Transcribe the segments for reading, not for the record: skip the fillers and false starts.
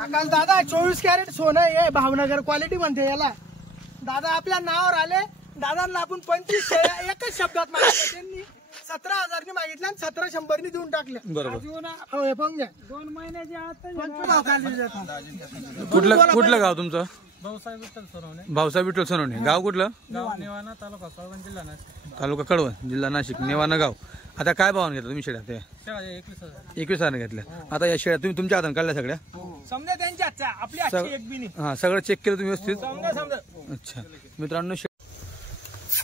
आकाश दादा 24 कॅरेट सोनं हे भावनगर क्वालिटी म्हणते याला. दादा आपल्या नावावर आले. दादांना आपण 25 शेळ्या एकच शब्दात मागितल्या. त्यांनी 17,000 नी मागितल्या आणि 1700 नी देऊन टाकल्या. बरोबर. हो हे पण घ्या. 2 महिन्याच्या आत कुठलं गाव तुमचं? भाऊसाहेब विठ्ठल सोनवणे. भाऊसाहेब विठ्ठल सोनवणे. गाव कुठलं? नेवाना तालुका कळवण जिल्हा नाशिक. तालुका कळवण जिल्हा नाशिक. नेवाना गाव. आता काय भावाने घेतला तुम्ही शेळ्या? ते 21,000 घेतल्या. आता या शेळ्या तुम्ही तुमच्या हाताने काढल्या सगळ्या? समजा त्यांच्या हातच्या आपली हातची एक बी नाही. हा सगळं चेक केलं तुम्ही व्यवस्थित? समजा. अच्छा मित्रांनो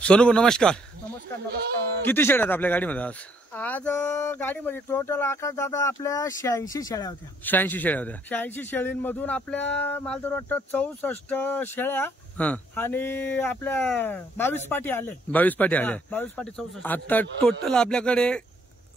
सोनू भाऊ नमस्कार. नमस्कार. किती शेळ्या आहेत आपल्या गाडीमध्ये आज? आज गाडीमध्ये टोटल आकाश दादा आपल्या 86 शेळ्या होत्या. 86 शेळ्या होत्या. 86 शेळींमधून आपल्या मला तर वाटतं 64 शेळ्या आणि आपल्या 22 पाटी आले. 22 पाटी आल्या. 22 पाटी 64. आता टोटल आपल्याकडे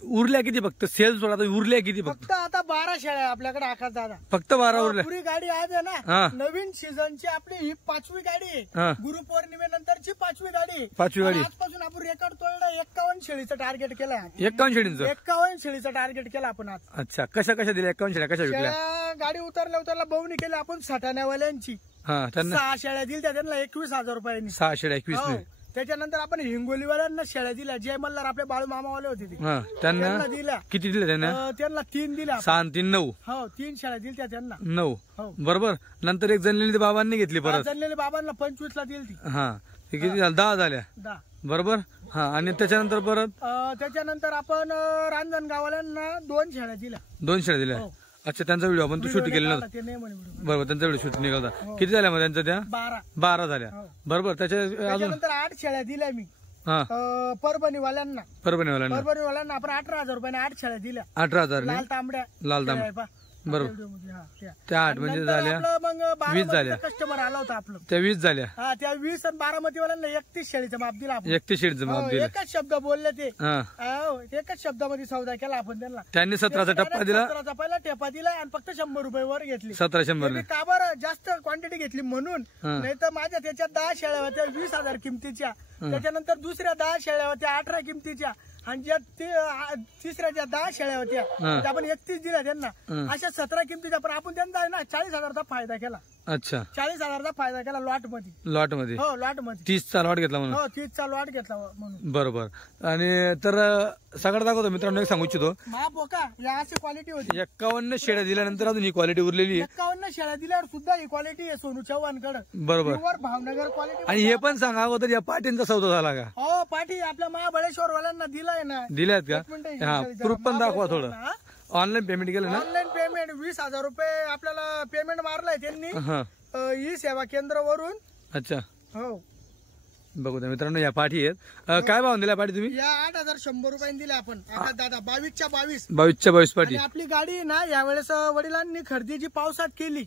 उरल्या किती? फक्त सेल्स सोडा तर उरल्या किती? फक्त आता 12 शेळ्या आपल्याकडे आकाश दादा. फक्त 12 उरल्या. पुरी गाडी आज आहे ना. नवीन सीझनची आपली ही 5वी गाडी आहे. गुरुपौर्णिमेनंतरची 5वी गाडी आहे. 5वी गाडी. आजपासून आपण रेकॉर्ड तोडला. 51 शेळीचं टार्गेट केलं. 51 शेळींचं? 51 शेळीचं टार्गेट केलं आपण आज. अच्छा कशा कशा दिल्या? 51 शेळ्या कशा विकल्या? गाडी उतरल्या बहुनी केली आपण सटाण्यावाल्यांची. त्यांना 6 शेळ्या दिल्या. त्यांना 21,000 रुपयांनी. 6 शेळ्या 21. त्याच्यानंतर आपण हिंगोलीवाल्यांना शेळ्या दिल्या. जय मल्हार आपले बाळू मामावाले होते ते. त्यांना दिल्या. किती दिल्या त्यांना? त्यांना 3 दिल्या. 6 आणि 3 9. हो 3 शेळ्या दिल्या त्यांना. 9 बरोबर. नंतर एक जनलेली बाबांनी घेतली परत. जनलेली बाबांना 25 ला दिली ती. हा ते किती झालं? 10 झाल्या. 10 बरोबर. हा आणि त्याच्यानंतर परत त्याच्यानंतर आपण रांजण गावाल्यांना 2 शेळ्या दिल्या. 2 शेळ्या दिल्या. अच्छा त्यांचा व्हिडिओ आपण शूट केलेला बरोबर. त्यांचा व्हिडिओ शूट निघाला. किती झाल्या मग त्यांच्या? त्या 12 झाल्या. बरोबर. त्याच्यानंतर 8 शेळ्या दिल्या मी परभणीवाल्यांना. परभणीवाल्यांना आपण 18,000 रुपयाने 8 शेळ्या दिल्या. 18,000 लाल तांबड्या. बरोबर. त्या 8 म्हणजे झाल्या 20 झाल्या. कस्टमर आला होता आपलं. त्या 20 झाल्या. त्या 20 आणि बारामतीवाल्यांना 31 शेळीचा माप दिला आपण. 31 शेळीचं माप दिलं. एकच शब्द बोलले ते. एकच शब्दामध्ये सौदा केला आपण त्यांना. त्यांनी 17चा टप्पा दिला. 17चा पहिला टेपा दिला आणि फक्त 100 रुपये वर घेतली. 1700 का बरं? जास्त क्वांटिटी घेतली म्हणून. नाही तर माझ्या त्याच्यात 10 शेळ्या होत्या 20,000 किमतीच्या. त्याच्यानंतर दुसऱ्या 10 शेळ्या होत्या 18 किमतीच्या. आणि ज्या तिसऱ्या ज्या 10 शेळ्या होत्या त्या आपण 31 दिल्या त्यांना. अशा 17 किमतीच्या. पण आपण त्यांचा ना 40,000चा फायदा केला. अच्छा 40,000चा फायदा केला लॉट मध्ये. लॉट मध्ये? हो लॉट मध्ये 30चा लॉट घेतला म्हणून. हो 30चा लॉट घेतला म्हणून. बरोबर. आणि तर सगळं दाखवतो मित्रांनो. एक सांगू इच्छितो माप हो का या अशी क्वालिटी होती. 51 शेळ्या दिल्यानंतर अजून ही क्वालिटी उरलेली आहे. 51 शेळ्या दिल्यावर सुद्धा ही क्वालिटी आहे सोनू चव्हाणकडे. बरोबर. भावनगर क्वालिटी. आणि हे पण सांगा अगोदर या पाटींचा सौदा झाला का? हो पाटी आपल्या महाबळेश्वर वाल्यांना दिलाय ना. दिल्यात का? हा प्रूफ पण दाखवा थोडं. ऑनलाईन पेमेंट केलं ना? ऑनलाईन पेमेंट 20,000 रुपये आपल्याला पेमेंट मारलाय त्यांनी ई सेवा केंद्रावरून. अच्छा हो बघू द्या मित्रांनो. या पाठी आहेत. काय भाव दिल्या पाठी तुम्ही? या 8,100 रुपयांनी दिल्या आपण. दादा 22च्या 22. 22च्या 22 पाठी. आपली गाडी ना यावेळेस वडिलांनी खरेदी जी पावसात केली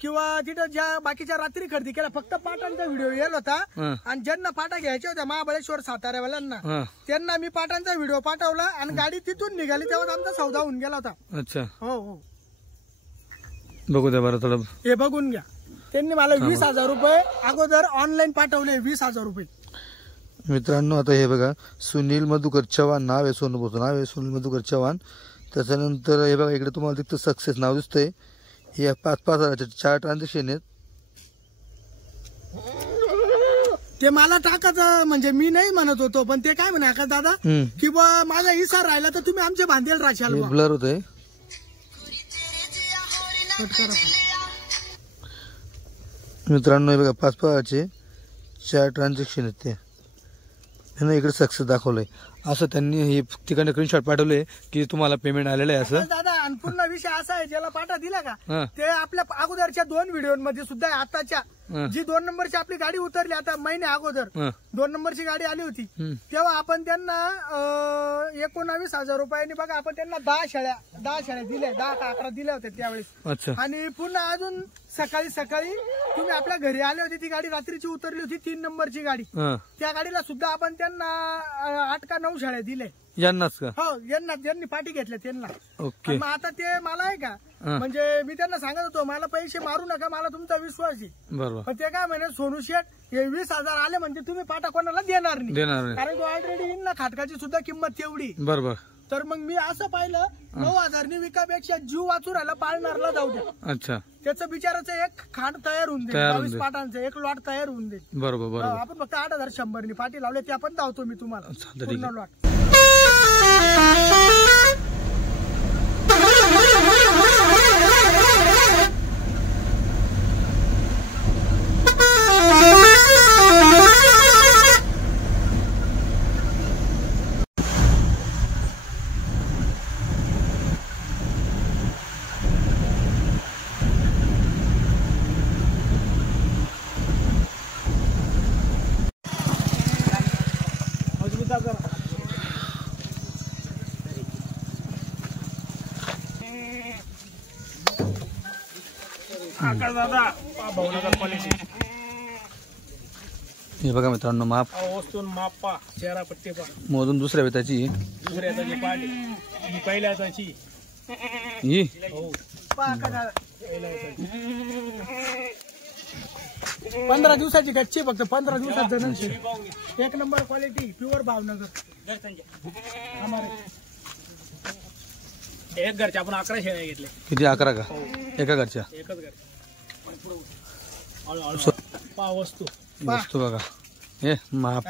किंवा तिथं ज्या बाकीच्या रात्री खरेदी केल्या फक्त पाटांचा व्हिडिओ येईल होता. आणि ज्यांना पाटा घ्यायच्या होत्या महाबळेश्वर साताऱ्यावाल्यांना त्यांना मी पाटांचा व्हिडिओ पाठवला आणि गाडी तिथून निघाली तेव्हा आमचा सौदा होऊन गेला होता. अच्छा हो हो बघू द्या बरं थोडं. हे बघून घ्या. त्यांनी मला 20,000 रुपये अगोदर ऑनलाईन पाठवले. 20,000 रुपये. मित्रांनो आता हे बघा सुनील मधुकर चव्हाण नाव आहे. सोनूचं नाव आहे सुनील मधुकर चव्हाण. त्याच्यानंतर हे बघा इकडे तुम्हाला तिथं सक्सेस नाव दिसतंय. हे 5-5 हजाराचे 4 ट्रान्झॅक्शन आहेत. ते मला टाकायचं म्हणजे मी नाही म्हणत होतो पण ते काय म्हणे आकाश दादा की बा माझा इसार राहिला तर तुम्ही आमचे बांधेल राशाल. ब्लर होतंय. मित्रांनो हे बघा 5-5 हजाराचे 4 ट्रान्झॅक्शन आहेत. ते त्यांना इकडे सक्सेस दाखवलंय. असं त्यांनी हे तिकडे स्क्रीनशॉट पाठवले की तुम्हाला पेमेंट आलेलं आहे असं. दादा आणि पूर्ण विषय असा आहे ज्याला पाठा दिला का ते आपल्या अगोदरच्या 2 व्हिडिओमध्ये सुद्धा आताच्या जी 2 नंबरची आपली गाडी उतरली आता महिने अगोदर 2 नंबरची गाडी आली होती तेव्हा आपण त्यांना 19,000 रुपयांनी बघा आपण त्यांना 10 शेळ्या दिल्या. 10 का 11 दिल्या होत्या त्यावेळेस. आणि पुन्हा अजून सकाळी तुम्ही आपल्या घरी आले होते. ती गाडी रात्रीची उतरली होती 3 नंबरची गाडी. त्या गाडीला सुद्धा आपण त्यांना 8 का 9 शेळ्या दिल्या. यांनाच का? हो ज्यांनी पाठी घेतल्या त्यांना. ओके. मग आता ते मला आहे का म्हणजे मी त्यांना सांगत होतो मला पैसे मारू नका मला तुमचा विश्वास आहे. बरोबर. पण ते काय म्हणे सोनू शेठ हे 20,000 आले म्हणजे तुम्ही पाटा कोणाला देणार नाही. कारण ऑलरेडी इन ना खाटकाची सुद्धा किंमत तेवढी. बरोबर. तर मग मी असं पाहिलं 9,000 विकापेक्षा जीव वाचू राहिला पाळणारला जाऊ द्या. अच्छा, त्याचं बिचाराचं एक खांड तयार होऊन दे, 22 पाटांचं एक लॉट तयार होऊन दे. बरोबर बरोबर. आपण फक्त 8,100 पाटी लावले त्या पण धावतो मी तुम्हाला चालतं, ठीक पूर्ण आहे. लॉट. हे बघा मित्रांनो, माप वस्तून माप पा, चेहरा पट्टी पा, मोजून दुसऱ्या वेताची दुसऱ्या याची पाटी, ही पहिल्या याची, ही हो पहा का दादा. 15 दिवसाची गच्ची फक्त 15 दिवसात जणांची एक नंबर क्वालिटी प्युअर भावनगर. एक घरचे आपण 11 शेळ्या घेतले. किती? 11 का? एका घरच्या? एकच घर. पा वस्तू वस्तू बघा, हे माप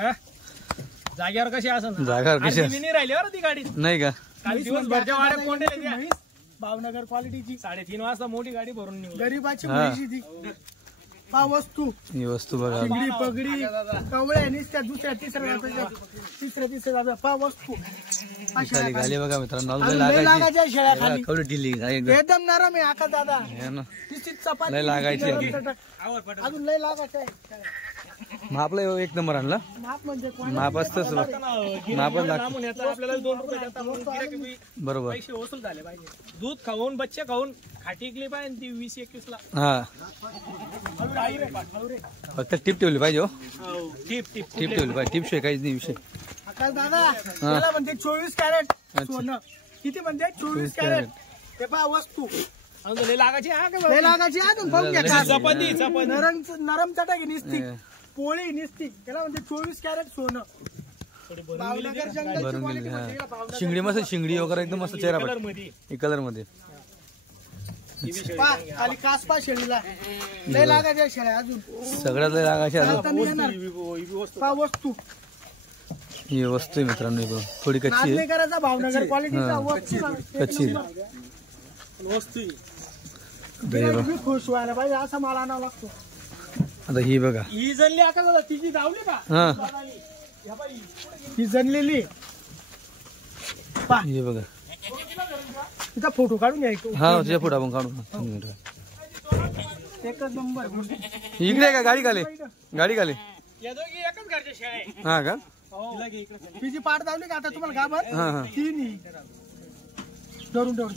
जाग्यावर कशी असं जागा कशी आहे? नाही राहिली बरं ती गाडी. नाही का? काल दिवसभरच्या वाड्यात कोंडे भावनगर क्वालिटीची 3:30 वाजता मोठी गाडी भरून निघाली. गरीबाची हा. म्हैशी ती. पहा वस्तू, ही वस्तू बघा. शिंगडी पगडी कवळ्या निसत्या दुसऱ्या तिसऱ्या पहा वस्तू. खाली खाली बघा मित्रांनो, अजून लय अजून लय लागायची. लागायच्या शेळ्या खाली. कवडी ढिली आहे एकदम. एकदम नरम आहे आका दादा. हे ना, निश्चित चपाती लय लागायची. अजून लय लागायचं आहे. मापला एक नंबर आणला. माप म्हणजे माप असतच मापच लागत. आपल्याला 2 रुपये देतात म्हणून गिऱ्हाईक बी बरोबर. पैसे वसूल झाले पाहिजे. दूध खाऊन बच्चे खाऊन खाटी इकली पाहिजे ती 20-21 ला. हा, फक्त टिप ठेवली पाहिजे. हो, टीप टीप टिप ठेवली पाहिजे. टिप शिवाय काहीच नाही विषय. आकाश दादा त्याला म्हणते 24 कॅरेट सोनं. किती म्हणते? 24 कॅरेट. ते पहा वस्तू अजून लय लागायची. हा का लय लागायची. अजून बघून घ्या का. चपाती चपाती नरम चटाकी निसती पोळी निसती. त्याला म्हणते 24 कॅरेट सोनं. भावनगर जंगलची भरून quality गेली. म्हणजे हा, भावनगर. शिंगडी मस्त, शिंगडी वगैरे एकदम मस्त चेहरा कलर पट मध्ये कलर मध्ये. पहा खाली कासपा शेळीला लय लागायच्या शेळ्या अजून. सगळ्यात लय लागायची. आता मी येणार. पहा वस्तू ही वस्तू आहे मित्रांनो, ही बघ. थोडी कच्ची आहे. नागनेकराचा भावनगर क्वालिटीचा वस्तू कच्ची आहे. वस्तू मी खुश व्हायला पाहिजे असा मला आणावा लागतो. आता ही बघा. ही जणली आका तिची धावली का? हा, ही जनलेली हे बघा. तिचा फोटो काढून घ्यायचो. हा, तुझ्या पुढे आपण काढू. एकच नंबर. इकडे का? गाडी खाली, गाडी खाली. या दोघी एकच घरच्या शेळ्या आहे. हा का? तिची पाठ दावली का आता तुम्हाला गाभर हा हा. तीन धरून ठेवून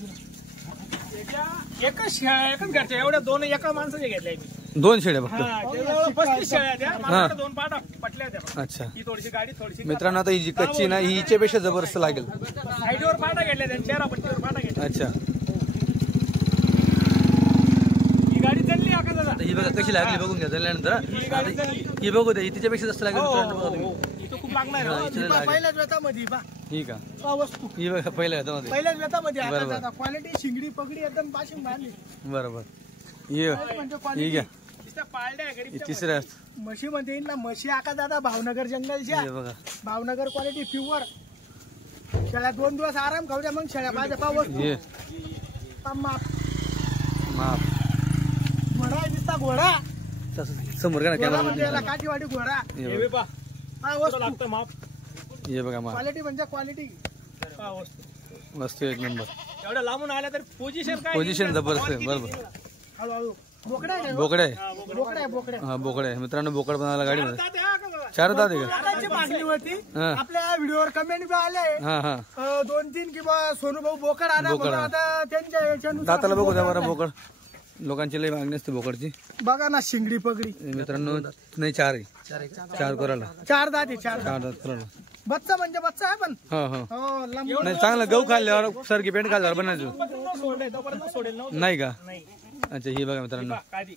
एकच शेळ्या एकच घरच्या एवढ्या 2 एका माणसाच्या घेतल्या मी. 2 शेड्या फक्त. हा, ते जवळ 35 शेळ्या त्या. माझ्याकडे 2 पाटा पटल्या त्या. अच्छा ही थोडीशी गाडी थोडीशी मित्रांनो, आता ही जी कच्ची ना, ही हिच्यापेक्षा जबरदस्त लागेल. साईडवर पाटा घेतल्या त्या. चेहरा पट्टीवर पाटा घेतल्या. अच्छा, ही गाडी चालली आका दादा. आता ही बघा कशी लागली बघून घ्या. झाल्यानंतर ही गाडी चालली. ही बघू द्या, ही तिच्यापेक्षा जास्त लागेल हो, मित्रांनो. बघा हो, तुम्ही. हो. ही तर खूप लागणार हा, आहे. हिच्याला लागेल. पहिल्याच वेतामध्ये ही का? वस्तू ही बघा पहिल्या हातामध्ये. पहिल्याच वेतामध्ये आता बरोबर. दादा क्वालिटी शिंगडी पगडी एकदम पाशिंग बांधली. बरोबर. ही म्हणजे ही क्वालिटी घ्या. तिच्या पाळड्या आहे ही गरीबच्या. तिसऱ्या. म्हशी मध्ये येईल ना म्हशी आका दादा भावनगर जंगलच्या हे बघा. Bhavnagar quality pure. शेळ्या 2 दिवस आराम खाऊ द्या मग शेळ्या पाहिजे. पहा वस्तू हे पहा माप. माप. घोडा आहे दिसता घोडा. समोर का ना घोडा कॅमेरा. म्हणजे याला काठीवाडी घोडा. हे हे बघा. पहा. हा तुला वस्तू लागतं माप. हे बघा माप. क्वालिटी म्हणजे क्वालिटी. पहा वस्तू. वस्तू एक नंबर. एवढ्या लांबून आल्या तर पोझिशन काय? पोझिशन जबरदस्त आहे. बरोबर. हळूहळू बोकडा आहे का? बोकडे आहे. बोकडा आहे बोकडा. हा, बोकडे आहे मित्रांनो. बोकड बनवायला गाडीमध्ये जाते हा का दादा? 4 दात आहे का? दादाची मागणी होती. हा. आपल्या व्हिडिओवर कमेंट बी आले हा हा. 2-3 किंवा सोनू भाऊ बोकड आणा बोकड म्हणून. आणा. आता त्यांच्या याच्यानुसार दाताला बघू द्या बरं आणलाय. बोकड. लोकांची लई मागणी असते बोकडची. बघा ना शिंगडी पगडी. मित्रांनो नाही 4 आहे. 4 करायला. 4 दात आहे 4 4 दात करायला. बच्चा म्हणजे बच्चा आहे पण हा हा. हो लांब. नाही चांगलं गहू खाल्ल्यावर सारखी पेंट खाल्ल्यावर बनायचं. तोपर्यंत सोडले तोपर्यंत सोडेल नव्हतं. नाही का? नाही. अच्छा, ही बघा मित्रांनो. काधी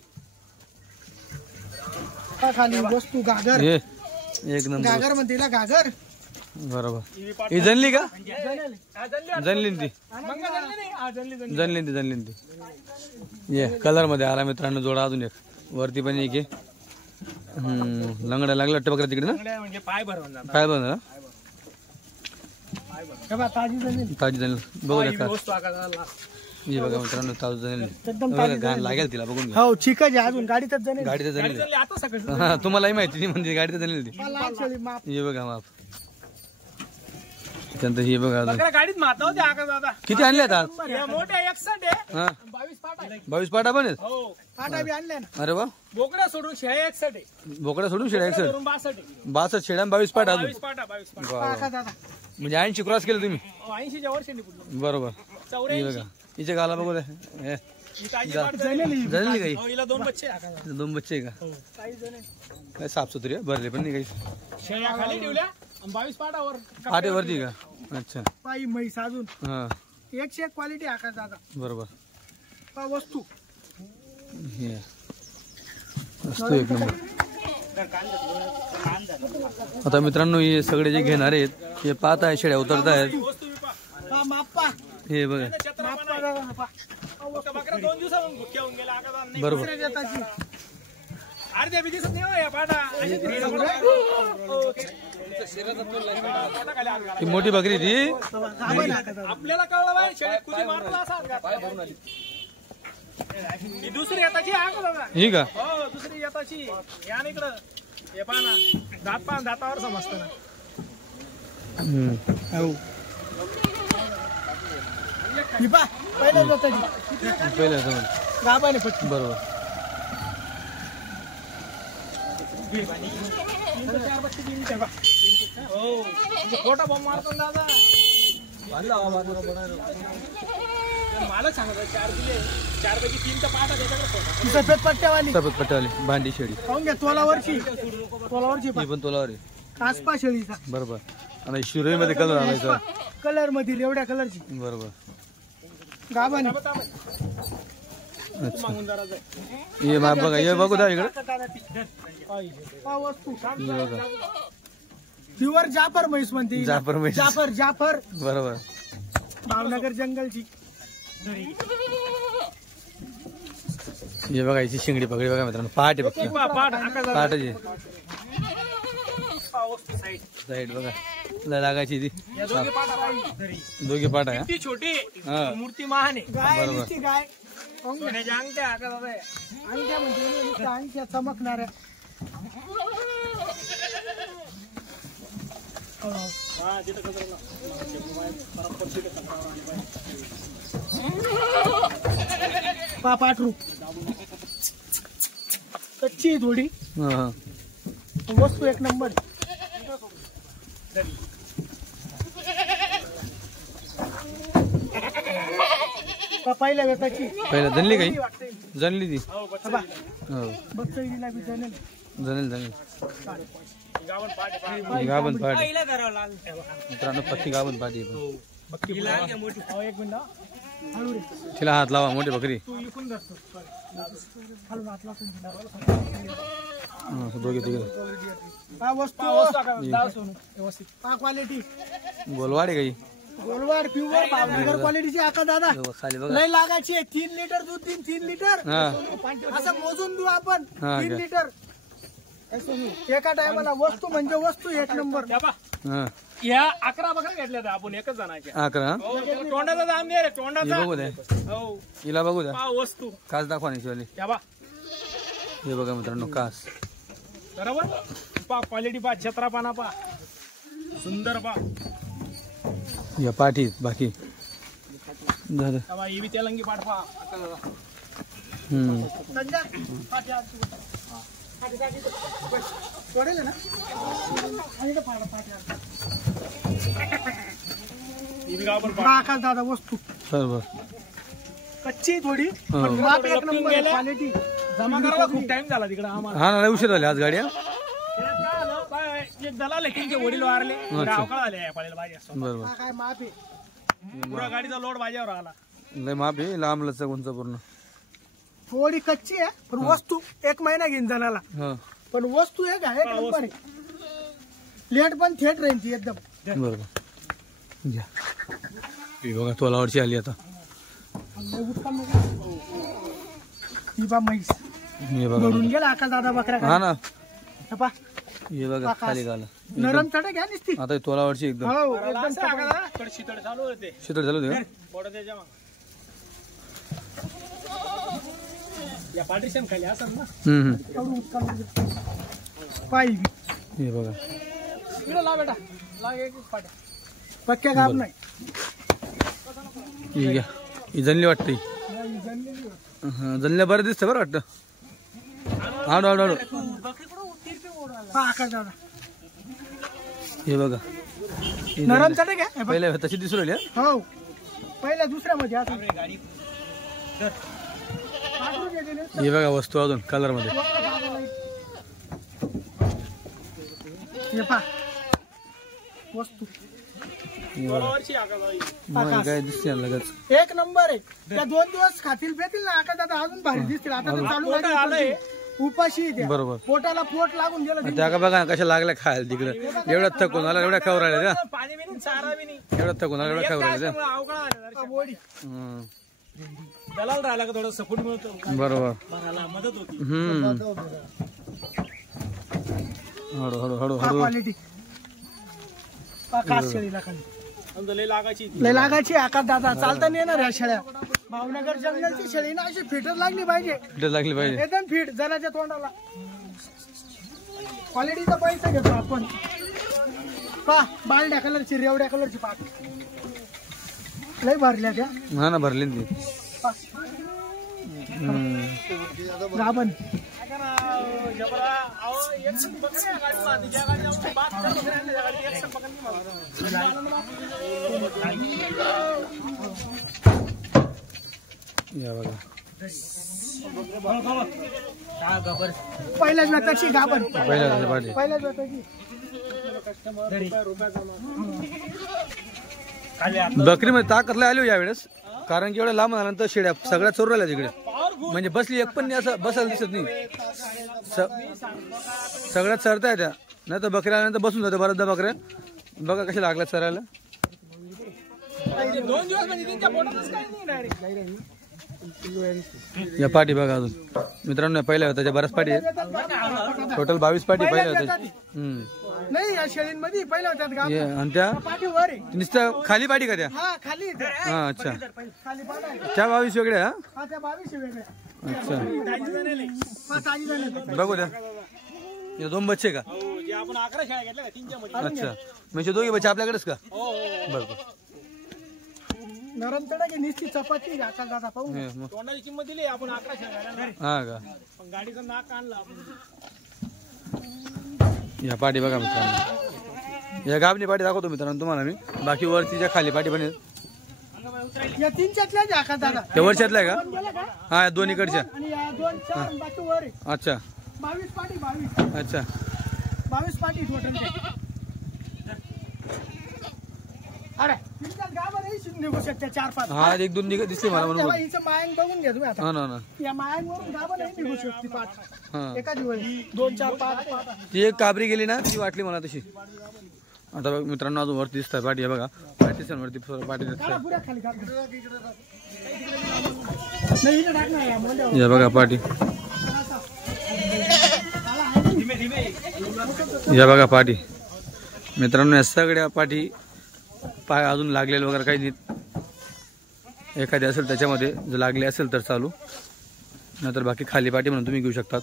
खाली वस्तू घागर. हे एक नंबर. घागर म्हणते तिला घागर. बरोबर ही जनली का जनली ती जनली ती ये कलर मध्ये आला मित्रांनो जोडा अजून एक वरती पण एक आहे लंगड्या लागला वाटतं बघा तिकडे ना म्हणजे पाय भरवून जातात काय बनवलं ताजी जमीन ताजी जनल बघू द्या का वस्तू आकाशाला हे बघा मित्रांनो ताजी जनल एकदम घाण लागेल तिला बघून घ्या हो चिकच आहे अजून गाडीतच जमीन गाडी तर जनली चालली आता सकाळी हा तुम्हालाही माहिती नाही म्हणजे गाडी तर जनली ती लाल शेळी माप हे बघा माप त्यानंतर हे बघा अजून बकरा गाडीत माता होते आकाश दादा किती आणले आता या मोठ्या 61 आहे हा 22 पाटा आहे 22 पाटा पण आहेत हो पाटा बी आणल्या ना अरे वा बोकड्या सोडून शेळ्या 61 आहे बोकडा सोडून शेळ्या बोकड्या 61 सोडून 62 आहे 62 शेळ्या 22 पाटा अजून 22 पाटा 22 पाटा वा, वा. काका दादा म्हणजे 80 क्रॉस केलं तुम्ही 80 च्या वर्षांनी पुढलं बरोबर हे 84 बघा हिच्या गाला बघू द्या हे, ही ताजी जा. पाट झालेली. झाली काही हो, हिला 2 बच्चे आहे आकाश दादा. 2 बच्चे आहे का हो काही जण आहे. काय साफसुथरी आहे भरले पण नाही काही शेळ्या खाली ठेवल्या आणि 22 पाटावर पाटेवरती का अच्छा पायी म्हैस अजून हा 101 क्वालिटी आकाश दादा बरोबर पा वस्तू हे असतो एक नंबर आता मित्रांनो हे सगळे जे घेणार आहेत हे पाहत आहे शेळ्या उतरत आहेत वस्तू बी पहा. पा माप्पा हे बघा छत्रपणा आहे. बकरा 2 दिवसापासून भुक्या होऊन गेला आकाश दादा नाही. बरोबर देताची अर्ध्या बी दिसत नाही हो या पाटा अशी पाटा खाली आग घाला. ही मोठी बकरी ती आपल्याला कळलं बाय शेळ्या कुठे मारला असा आग घातला. ही दुसरी येताची आग दादा ही का हो दुसरी येताची या ना इकडं हे पहा ना दातावर समजतं ना हम्म. ही पा पहिल्या देताची पहिलं समज गाबाने पट्टी बरोबर हो म्हणजे खोटा बॉम्ब मारतो ना दादा मालक सांगत 4 दिले 4 पैकी 3 तर पाटा त्याच्याकडे खोटा ही सफेद पट्ट्यावाली सफेद पट्टावाली भांडी शेळी खाऊन घ्या तोलावरची पा ही पण तोलावर आहे कासपा शेळीचा बरोबर आणि शिरोई मध्ये कलर आणायचा कलर मध्ये एवढ्या कलरची बरोबर गाबाने अच्छा मागून जरा जाय. हे माप बघा हे बघू द्या इकडे पा वस्तू हे बघा प्युअर जाफर म्हैस म्हणते हिला. जाफर म्हैस. जाफर बरोबर भावनगर जंगलची हे बघा याची शिंगडी पकडी बघा मित्रांनो पहाटे बघ पाट आकाश दादा पहाटाची वस्तू साईड साईड बघा लय लागायची ती या दोघी पाटा धरी दोघी पाट आहे ती छोटी हा. मूर्ती महान आहे गाय बरोबर. नुसती गाय खाऊन घ्या. सोन्याच्या अंगठ्या आकाश दादा आहे. अंगठ्या म्हणजे नुसत्या अंगठ्या चमकणाऱ्या हा तिथं कचरा पा पाठरू कच्ची आहे थोडी हा, हा. वस्तू एक नंबर पा पहिल्या वेताची पहिलं जनली काही जनली ती हो बघता बी जनेल जनेल जनेल गावन पाट ही गाभण पाट आहे. पहिला धरावं लागलं मित्रांनो पक्की गाभण पाट आहे पण. मोठी एक मिनिट हळू रे तिला हात लावा मोठी बकरी तू इकून धरतो हळू घातला हा, दोघे तिघे पा वस्तू व्यवस्थित पा क्वालिटी गोलवाड आहे काही गोलवाड प्युअर भावनगर क्वालिटीची आका दादा खाली बघा लय लागायची 3 लिटर दूध देईन 3 लिटर हा असं मोजून देऊ आपण हा, 3 का? लिटर एका टायमाला वस्तू म्हणजे वस्तू एक नंबर या पा हा या 11 बकऱ्या घेतल्या होत्या आपण एकच जणाच्या 11 हा? हो, तोंडाचा दाम दे रे हे तोंडाचा बघू द्या हो हिला बघू द्या पा वस्तू कास दाखवा नाही शिवाली या बा हे बघा मित्रांनो कास बरोबर पा क्वालिटी पा छत्रापाना पा सुंदर पा या पाठी बाकी झालं या बा ही बी तेलंगी पाठ पा हम्म संजा पाठी आण तू. सोडेल ना आणि इथं पाडा पाठी आण. ही बी गावावर पा पहा आकाश दादा वस्तू बरोबर कच्ची थोडी हो. पण माप एक लपटून नंबर गेलं. क्वालिटी जमा करायला खूप टाइम झाला तिकडे आम्हाला हा ना लय उशीर झाले आज गाड्या त्याच्यात काय झालं, काय एक दलाल आहे, त्यांचे वडील वारले गावकाळ आले या पाळीला भाजी असतो बरोबर हा काय माप आहे पुरा गाडीचा लोड भाज्यावर आला लय माप आहे लांब लचक उंच पूर्ण थोडी कच्ची आहे पण वस्तू 1 महिना घेईन जणाला हा पण वस्तू एक आहे एक नंबर आहे लेट पण थेट राहील ती एकदम बरोबर घ्या. ही बघा तोलावरची आली आता. ही बा म्हैस हे बघा भरून गेला आकाश दादा बकरा. हा ना हे पहा. हे बघा खाली घाला. नरम चटक घ्या निसती. आता तोलावरची एकदम हो एकदम शीतळ चालू होते शीतळ झालं होतं का? बोट त्याच्या मागं. या पार्टिशन खाली असं ना पाहिजे. हे बघा इकडे ला बेटा ला एक पाट्या. पक्क्या गाव नाही. ही घ्या. ही जनली वाटते. जनल्या बरं दिसतं बरं वाटतं. आडू आडू आडू. पहा आकाश दादा हे बघा नरम चटक घ्या. हे बघ. पहिल्या तशी दिसू राहिली हा? हो पहिल्या दुसऱ्या मध्ये असं. गाडी हे बघा वस्तू अजून कलर मध्ये. हे पहा वस्तू तोलावरची आकाश. मला काय दिसते लगेच. एक नंबर आहे. त्या 2 दिवस खातील पेतील ना आकाश दादा अजून भारी दिसतील. आता तर चालू पोट आलंय. उपाशी आहे त्या. बरोबर. पोटाला पोट लागून गेलं. त्या का बघा कशा लागल्या खायला तिकडे. एवढ्या थकून आला एवढ्या खाऊ राहिल्या त्या. पाणी बी नाही चारा बी नाही. एवढ्या थकून आला एवढ्या खाऊ राहिल्या त्या. अवघड आहे. बोडी दलाल राहिला का थोडं सपोर्ट मिळतो. बरोबर. भरायला मदत होती. हळू हळू हळू हा हळू. क्वालिटी कास शेळीला खाली समजा लय लागायची. लय लागायची आकाश दादा. चालता नाही येणार ह्या शेळ्या. भावनगर जंगलची शेळी ना अशी फिटर लागली पाहिजे. फिट लागली पाहिजे. एकदम फिट जनाच्या तोंडाला. क्वालिटीचा पैसा घेतो आपण. पा बालड्या कलरची रेवड्या कलरची पाक लय भरल्या त्या. हा ना भरली ना ती. पहा. गाभण जबरा अहो एक संग बकऱ्या गाडीला तिच्या गाडी जाऊन बात कर बकऱ्या गाडी एक संग पकडली मला. या बघा पहिल्याच वेताची गाभण. पहिल्या पाठी. पहिल्याच वेताची बकरी मध्ये ताकद लय आली हो यावेळेस. कारण की एवढ्या लांब झाल्यानंतर शेड्या सगळ्या चोर राहिल्या तिकडे. म्हणजे बसली एक पण नाही असं बसायला दिसत नाही. सगळ्यात चरताय त्या. नाही तर बकऱ्या आल्यानंतर बसून जाते बऱ्याचदा बकऱ्या. बघा कशा लागल्या चरायला. 2 दिवस म्हणजे त्यांच्या पोटातच काही नाही डायरेक्ट. या पाठी बघा अजून मित्रांनो. पहिल्या होत्या बऱ्याच पाठी आहेत. टोटल 22 पाठी पहिल्या होत्या. नाही या शेळींमध्ये पहिल्या होत्यात गाभण. आणि त्या पाठी वर आहे. नुसतं खाली पाठी का त्या? हा खाली आहे त्या. हा अच्छा. खाली पाठ आहे. त्या 22 वेगळ्या. हा त्या 22 वेगळ्या. अच्छा हा ताजी झाले. बघू द्या. या 2 बच्चे का? हो जे आपण 11 शाळा घेतल्या का 3च्या मध्ये. अच्छा म्हणजे दोघे बच्चे आपल्याकडेच का? हो बरोबर. नरम तडा की निस्ती चपाती आकाश दादा पाहू. हे मग. तोंडाची किंमत दिली आपण 11 शाळा घ्यायला. हा का? पण गाडीचं नाक आणलं आपण. या पाठी बघा मित्रांनो. या गाबणी पाठी दाखवतो मित्रांनो तुम्हाला मी. बाकी वरती ज्या खाली पाठी पण आहेत. या 3च्यातल्या जे आकाश दादा. त्या वर्षातल्या का? दोन गेल्या का? हा दोन्हीकडच्या. आणि या 2 4 बाकी वर आहे. अच्छा 22 पाटी 22. अच्छा 22 पाटी टोटल. अरे तुमच्या गावात निघू शकते 4-5. हा 1-2 दिसते मला म्हणून. तेव्हा हिचं मायंग बघून घ्या तुम्ही आता. हा ना ना. या मायांवरून गावात निघू शकते 5. हा एका दिवशी 2 4 5. ती एक काबरी गेली ना ती वाटली मला तशी. आता बघ मित्रांनो अजून वरती दिसत आहे पाठी. बघा पार्टिशनवरती पाठी दिसत काढा पुऱ्या खाली काढा. नाही इकडे टाक ना या मोंड्यावर. या बघा पाठी. या बघा पाठी मित्रांनो. या सगळ्या पाठी पाय अजून लागलेलं वगैरे काही नाही. एखादी असेल त्याच्यामध्ये जर लागले असेल तर चालू. नाहीतर बाकी खाली पाठी म्हणून तुम्ही घेऊ शकतात.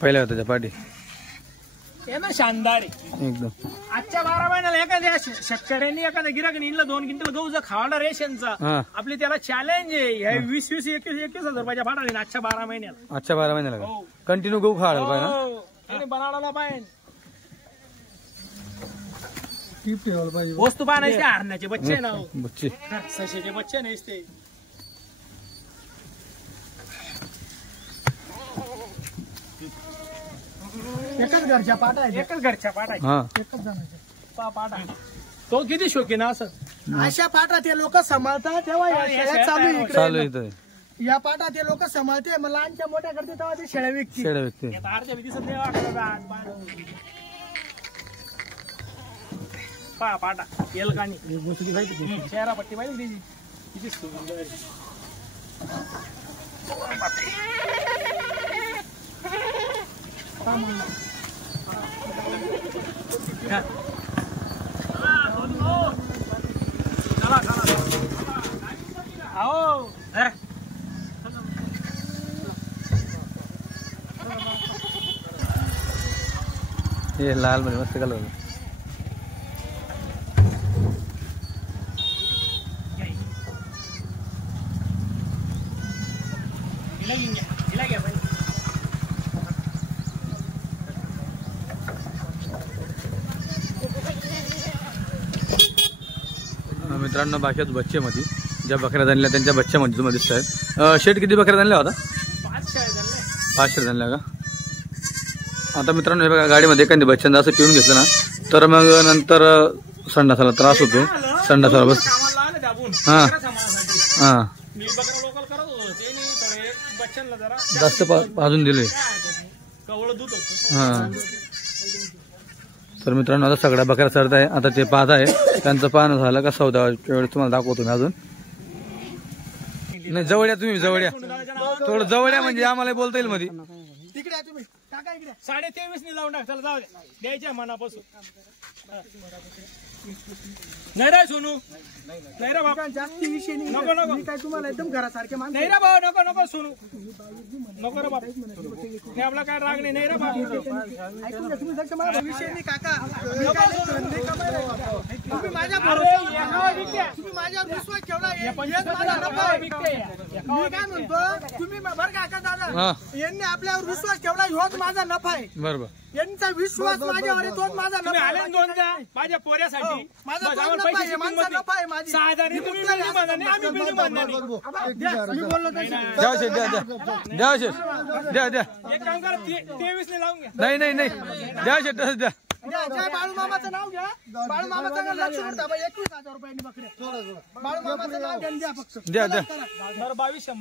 पहिल्या होत्या त्या पाठी हे ना शानदार आहे एकदम. आजच्या 12 महिन्याला एखाद्या शेतकऱ्यांनी एखाद्या गिराकाने इनला 2 क्विंटल गहू जर खावला रेशनचा. हा आपली त्याला चॅलेंज आहे. हे 20-21 रुपयाच्या फाटा आजच्या 12 महिन्याला. आजच्या 12 महिन्याला का? हो. कंटिन्यू गहू खायला पाहिजे ना. हो. त्याने बनाडाला पाहिजे. टिप ठेवायला पाहिजे. वस्तू पाहायचे ते हरण्याचे बच्चे ना हो. बच्चे सशेचे बच्चे नाहीच ते. एकच घरच्या पाटा आहे. एकच घरच्या पाटा आहे. हा एकच जणांच्या पाटा तो किती शोकीन असं. अशा पाटा ते लोक सांभाळतात तेव्हा या शेळ्या चालू आहे इकडे. चालू इथं. या पाटा ते लोक सांभाळते, मग लहानच्या मोठ्या करते तेव्हा ते शेळ्या विकते. शेळ्या व्यक्ती अर्ध्या दिसत नाही पाटा येल कानी शहरा पट्टी पाहिजे त्याची किती सुंदर. हे लाल मध्ये मस्त कलर. मित्रांनो बाकी बच्चेमध्ये ज्या बकऱ्या आणल्या त्यांच्या बच्च्यामध्ये तुम्हाला दिसत आहेत. शेट किती बकऱ्या आणल्या होता? 5 शेट आणल्या का? आता मित्रांनो हे बघा गाडीमध्ये एखादी बच्चांना असं पिऊन घेतलं ना तर मग नंतर संडासाला त्रास होतो. संडासाला बस हां हां जास्त पाजून दिले हां. तर मित्रांनो आता सगळ्या बकऱ्या सरत आहे. आता ते पाहत आहे त्यांचं पाहणं झालं का सौदा वेळेस तुम्हाला दाखवतो मी. अजून नाही जवळ या तुम्ही, जवळ या थोडं जवळ या म्हणजे आम्हाला बोलता येईल मध्ये. तिकडे तुम्ही टाका इकडे. 23.5 नि लावून टाक. चला जाऊ द्यायच्या मनापासून. नाही रे सोनू, नाही रे बाबा जास्ती विषय नाही. नको नको. मी काय तुम्हाला एकदम घरासारखे माणसं. नाही रे बाबा नको नको सोनू नको रे बाबा. नाही आपला काय राग नाही. नाही रे बाबा ऐकून घ्या तुम्ही जर मला विषय नाही काका. मी काय धंदे कमायला. तुम्ही माझ्या तुम्ही माझ्यावर विश्वास ठेवला. हेच माझा नफा आहे. मी काय म्हणतो तुम्ही बरं काका दादा यांनी आपल्यावर विश्वास ठेवला. ह्योच माझा नफा आहे. बरोबर. यांचा विश्वास माझ्यावर आहे तोच माझा नफा आले आहे. दोन जा माझ्या पोऱ्यासाठी माझा तोच नफा आहे. माझा नफा आहे माझी. 6,000 तुम्ही बिल्डिंग बांधा नाही आम्ही बिल्डिंग बांधणार नाही. मी बोललो तसं. द्या शेट द्या द्या द्या शेट द्या द्या. एक काम करा 23 ने लावून घ्या. नाही नाही नाही द्या शेट तसंच द्या. जय बाळूमामाचं नाव घ्या. बाळूमामाचं लक्ष करता 21,000 रुपयांनी बकऱ्या. बाळूमामाचं नाव घ्या द्या फक्त. द्या द्या. बरं 2200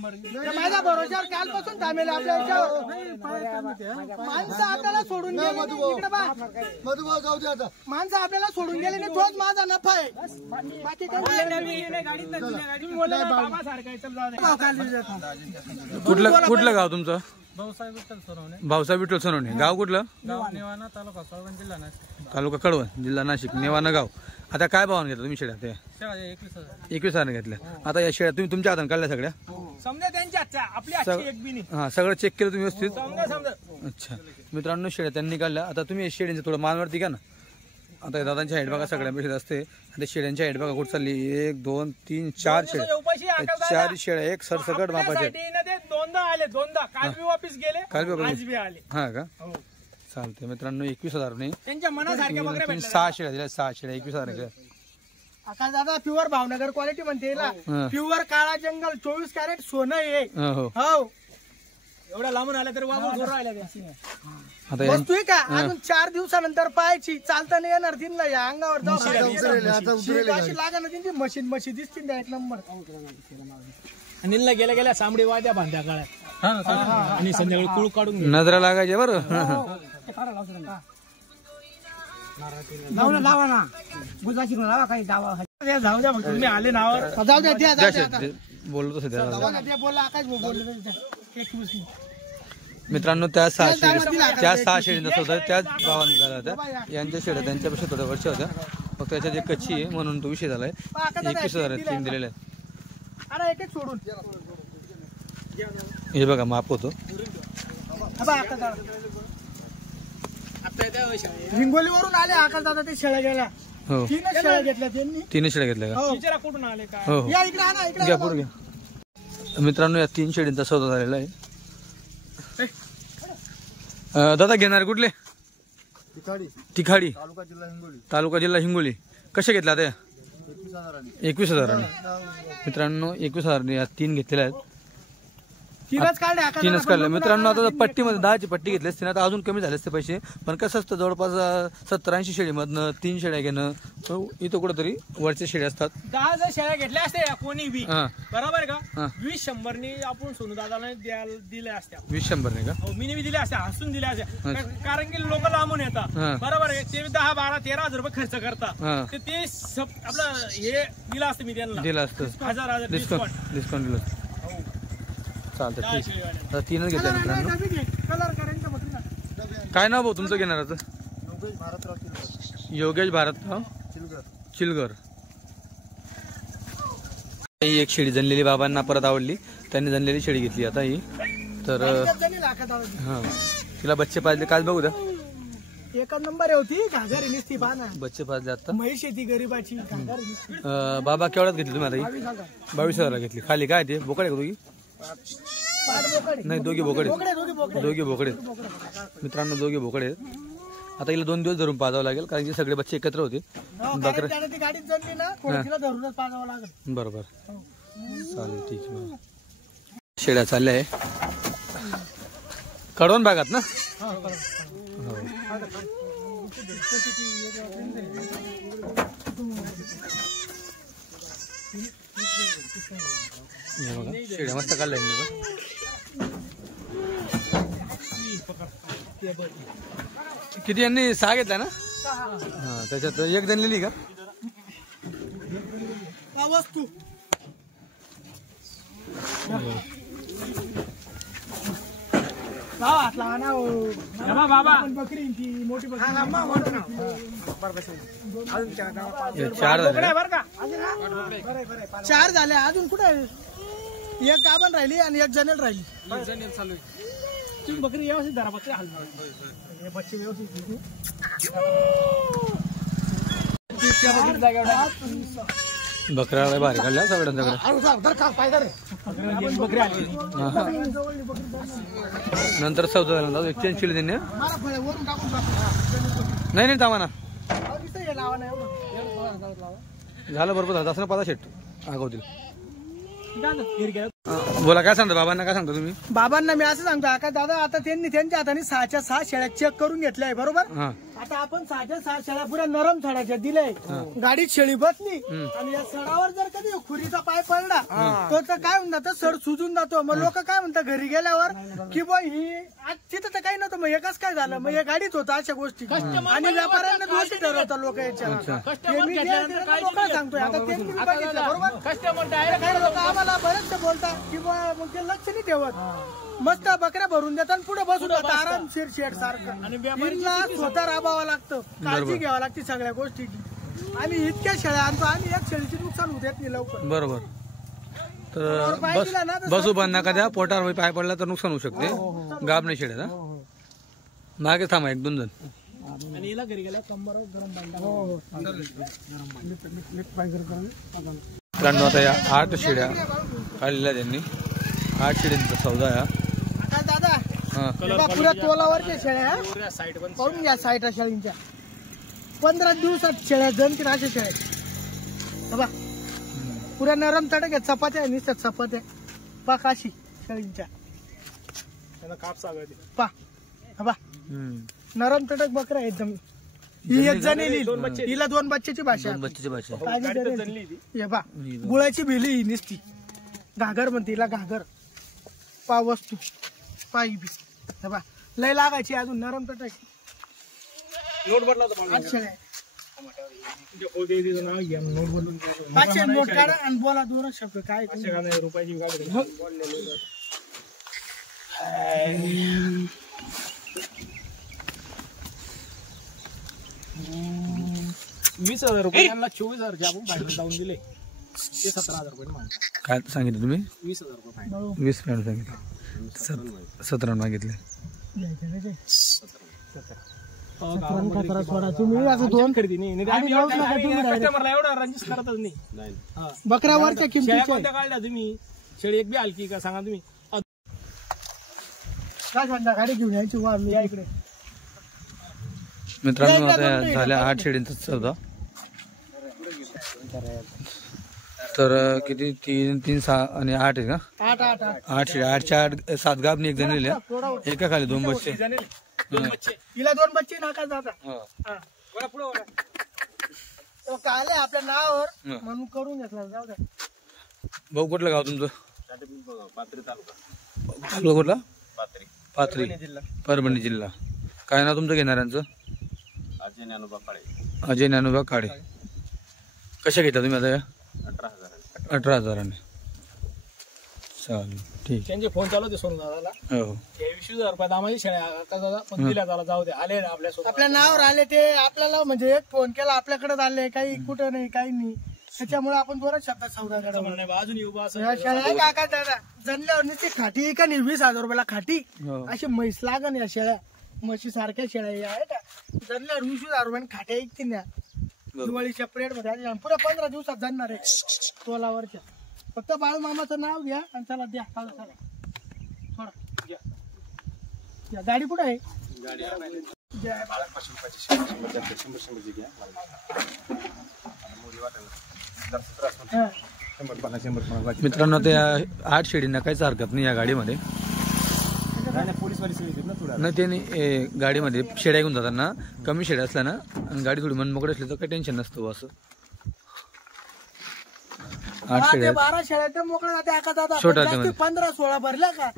माझ्या भरोश्यावर कालपासून थांबेल आपल्या याच्यावर. माणसं आपल्याला सोडून गेले नाही. इकडे बा माणसं आपल्याला सोडून गेले नाही तोच माझा नफा आहे. बाकी तुम्ही बोलले बाबा सारखं कुठलं कुठलं गाव तुमचं? भाऊसाहेब विठ्ठल सोनवणे. भाऊसाहेब विठ्ठल सोनवणे. गाव कुठलं? गाव नेवाना, तालुका कळवण, जिल्हा नाशिक. तालुका कळवण, जिल्हा नाशिक. नेवाना गाव. आता काय भावाने घेतलं तुम्ही शेळ्या? ते 21,000. 21,000 घेतल्या. आता या शेळ्या तुम्ही तुमच्या हाताने काढल्या सगळ्या? समजा त्यांच्या हातच्या आपल्या हातची एक बी नाही. हा सगळं चेक केलं तुम्ही व्यवस्थित? समजा समजा. अच्छा मित्रांनो शेळ्या त्यांनी काढल्या. आता तुम्ही शेळ्यांचं थोडं मानवरती घ्या ना. आता दादांची हाईट बघा सगळ्यांपेक्षा असते. आणि शेळ्यांची हाईट बघा कुठं चालली. 1 2 3 4 शेळ्या. 4 शेळ्या एक सरसकट मापाचे. दोनदा आले. दोनदा काल बी वापस गेले. काल बी आज बी आले. हा का? चालते मित्रांनो 21,000 नाही त्यांच्या मनासारख्या बकऱ्या भेटल्या. 6 शेळ्या दिल्या. 6 शेळ्या 21,000 दिल्या. आकाश दादा प्युअर भावनगर क्वालिटी म्हणते प्युअर काळा जंगल 24 कॅरेट सोनं आहे. हो एवढ्या लांबून आल्या तर वागून जोर राहिल्या आता वस्तू आहे का अजून 4 दिवसानंतर पाहायची. चालता नाही येणार तिला या अंगावर लागणार मशीन मशीन दिसतील त्या 1 नंबर. अनिलला गेल्या गेल्या सामडी वाद्या बांध्या काळ्या आणि संध्याकाळी कुळ काढून नजरा लागायचे बरं. लावा ना गुजराती लावा काही जावा जाऊ द्या. तुम्ही आले नावावर जाऊ द्या. बोलतो सध्या बोला आकाश बोललो. मित्रांनो त्या 6 शेळींचा होता त्याच भावाने झाला होता. यांच्या शेळ्या त्यांच्यापेक्षा थोड्या वर्ष होत्या. फक्त त्याच्यात एक कच्ची आहे म्हणून तो विषय झालाय. 21,000 3 दिलेले आहेत. सोडून हे बघा माप होतो. हिंगोलीवरून आले आकाश दादा ते शेळ्या गेल्या. हो 3 शेळ्या घेतल्या त्यांनी. 3 शेळ्या घेतल्या का? विचारा कुठून आले का? हो या इकडे आणा इकडे. घ्या पुढे घ्या. मित्रांनो या 3 शेळींचा सौदा झालेला आहे. दादा घेणार कुठले? तिखाडी तालुका जिल्हा हिंगोली. कशा घेतल्या त्या? 21,000. मित्रांनो 21,000 या 3 घेतलेल्या आहेत. तीनच काढले तीनच काढले मित्रांनो. आता पट्टीमध्ये 10ची पट्टी घेतली असते ना तर अजून कमी झाले असते पैसे, पण कसं असतं जवळपास 70-80 शेळीमधनं 3 शेळ्या घेणं इथं कुठंतरी वरच्या शेळ्या असतात. 10 जर शेळ्या घेतल्या असत्या कोणी बी बरोबर का 20-100 आपण सोनू दादाला दिल्या असत्या. 20-100 नाही का? हो मी बी दिल्या असत्या, हसून दिल्या असत्या, कारण की लोक लांबून येतात बरोबर आहे. ते 10-12-13 हजार रुपये खर्च करतात, ते आपलं हे दिलं असतं मी त्यांना, दिलं असतं 1000 डिस्काउंट दिलं. चालतं ठीक. आता 3च घेतल्या मित्रांनो. काय नाव भाऊ तुमचं घेणाराचं? योगेश भारतराव चिलगर. ही एक शेळी जनलेली बाबांना परत आवडली, त्यांनी जनलेली शेळी घेतली आता ही. तर हा तिला बच्चे पाजले काल बघू द्या. एक नंबर होती घागर निसती पाना बच्चे पाजले आता. म्हैस शेती गरीबाची. बाबा केवढ्यात घेतली तुम्ही आता ही? 22,000 घेतली. खाली काय ते बोकडे का दोघी? नाही दोघी बोकडे, दोघी बोकडे मित्रांनो, दोघी बोकडे. आता हिला 2 दिवस धरून पाजावं लागेल कारण की सगळे बच्चे एकत्र होते. गाडीत जणली ना धरूनच पाजावं लागेल. बरोबर चालेल ठीक आहे. शेळ्या चालल्या आहे कडवण भागात ना. शेळ्या मस्त काढल्या किती यांनी 6 घेतल्या ना? हा त्याच्यात एक जनलेली का? वस्तू बाबा बकरी मोठी चार झाले अजून कुठे? एक गाभण राहिली आणि एक जनेल राहिली. तुम्ही बकरी व्यवस्थित धरा, बकरी हलवा बच्चे व्यवस्थित. बकऱ्या भारी काढल्या सगळ्यांच्याकडे. नंतर 14 झाला एक्सचेंज केली त्यांनी. नाही तामाना झालं बरोबर झालं असं 5 शेट आगवतील. बोला काय सांगता बाबांना, काय सांगता तुम्ही? बाबांना मी असं सांगतो का दादा, आता त्यांनी त्यांच्या हाताने 6च्या 6 शेळ्या चेक करून घेतल्या आहे बरोबर. आता आपण 6च्या 6 शेळ्या पुऱ्या नरम सडाच्या दिल्याय. गाडीत शेळी बसली आणि या सडावर जर कधी खुरीचा पाय पडला तर काय होऊन जातं, सड सुजून जातो. मग लोक काय म्हणतात घरी गेल्यावर की बा ही आज तिथं तर काही नव्हतं, मग एकच काय झालं, मग हे गाडीत होतं अशा गोष्टी. आणि व्यापाऱ्यांना दोषी ठरवतात लोक याच्या. सांगतोय आता त्यांनी बघितलं बरोबर. लोक आम्हाला बरेचसे बोलतात की मग ते लक्ष नाही ठेवत. मस्त बकऱ्या भरून देतात आणि पुढे बसून जातात आरामशीर शेड सारखं. स्वतः राबावं लागतं, काळजी घ्यावं लागते सगळ्या गोष्टीची. आम्ही इतक्या शेळ्या आणतो आणि एक शेळीची नुकसान होत येत नाही लवकर. बरोबर. तर बसू पण नका द्या, पोटावर पाय पडला तर नुकसान होऊ शकते. गाब नाही शेळ्या मागे थांबा 1-2 जण. मित्रांनो आता या 8 शेळ्या काढलेल्या त्यांनी. 8 शेळ्यांचा सौदा आहे दादा. पुऱ्या तोलावरच्या शेळ्या पाहून घ्या. 60 शेळींच्या 15 दिवसात शेळ्या जणतील अशा शेळ्या बाबा. पुऱ्या नरम तडक आहेत, चपात्या निसतात चपात्या पाकाशी शेळींच्या. पा बाबा नरम तडक बकरा एकदम. ही एक जणेली, हिला 2 बच्च्याची भाषा. गुळाची भिली ही निसती. घागर म्हणते हिला घागर. पा वस्तू पायी बी बा लय लागायची अजून नरम तटक. नोट बदला नोट काढा आणि बोला 2 शब्द. काय रुपयाची 20,000 रुपये. 24,000 जे आपण फायनल जाऊन दिले ते 17,000 रुपये. काय सांगितलं तुम्ही? 20,000 रुपये फायनल. 20 फायनल सांगितलं. 17 मागितले. बकऱ्यावरच्या किमती काढल्या तुम्ही. शेळी एक बी हलकी का सांगा तुम्ही. काय सांगता गाडी घेऊन यायची वा या इकडे. मित्रांनो आता झाल्या 8 शेळींचा सौदा. तर किती 3 3 6 आणि 8 आहे का? 8 8 8 8च्या 8 7 गाब एक जण लिहिल्या एका खाली 2 बच्चे. हिला 2 बच्चे नाका दादा. काले आपल्या नावावर म्हणून करून घेतला. जाऊ द्या. भाऊ कुठलं गाव तुमचं? तालुका कुठला? पाथरी परभणी जिल्हा. काय नाव तुमचं घेणाऱ्यांचं? अजय ज्ञानोबा काळे. कशा घेता तुम्ही आता या? 18,000. चालेल ठीक. त्यांचे फोन चालू होते सोनू दादाला. हो 20,000 रुपये दामाची शेळ्या आता दादा पण दिल्या त्याला. जाऊ दे आले ना आपल्यासोबत. आपल्या नावावर आले ते आपल्याला म्हणजे एक फोन केला आपल्याकडे आले काही कुठं नाही काही नाही त्याच्यामुळे आपण बरंच शब्दात सौदा करा. अजून येऊ बा असं. या शेळ्या काका दादा जणल्यावर नुसती खाटी का नाही 20,000 रुपयाला खाटी अशी म्हैस लागन या शेळ्या म्हशी सारख्या शेळ्या आहे का जणल्यावर 20,000 रुपयाने खाट्या ऐकतील ना दिवाळीच्या पिरियड मध्ये पुढे 15 दिवसात जाणार आहे तोलावरच्या. फक्त बाळू मामाचं नाव घ्या आणि त्याला द्या. चला थोडा गाडी कुठे आहे? मित्रांनो ते 8 शेळींना काहीच हरकत नाही या गाडीमध्ये. नाही ते नाही गाडीमध्ये शेळ्या घेऊन जातात ना कमी शेळ्या असल्या ना आणि गाडी थोडी मनमोकळी असली तर काही टेन्शन नसतं असं. 8 शेळ्या 12 शेळ्या ते मोकळ्या जाते एका दादा. 15-16 भरल्या का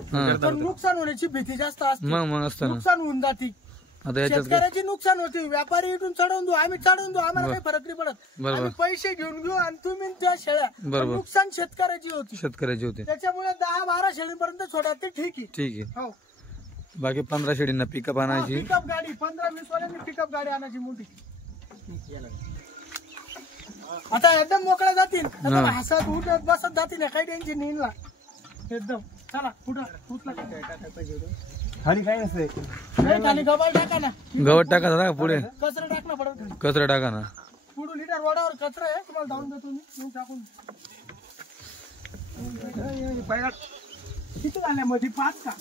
तर नुकसान होण्याची भीती जास्त असते. मग असतं ना नुकसान होऊन जाते. आता याच्यात शेतकऱ्याची नुकसान होते. व्यापारी इथून चढवून देऊ आम्ही चढवून देऊ आम्हाला काही फरक नाही पडत. आम्ही पैसे घेऊन घेऊ आणि तुम्ही त्या शेळ्या नुकसान शेतकऱ्याची होती. त्याच्यामुळे 10-12 शेळीपर्यंत सोडा ते ठीक आहे. हो बाकी 15 शेळींना पिकअप आणायची. पिकअप गाडी 15-20 वाल्यांनी पिकअप गाडी आणायची मोठी. आता एकदम मोकळ्या जातील हसत उठत बसत जातील काही टेन्शन नाही ना एकदम. चला कुठं खाली काय नसते खाली गबाळ टाका ना. गवत टाका दादा पुढे कचरा टाकणं पडत. कचरा टाका ना. पुढून लिटर रोडावर कचरा आहे तुम्हाला जाऊन देतो मी टाकून. किती झाल्या मध्ये 5 का?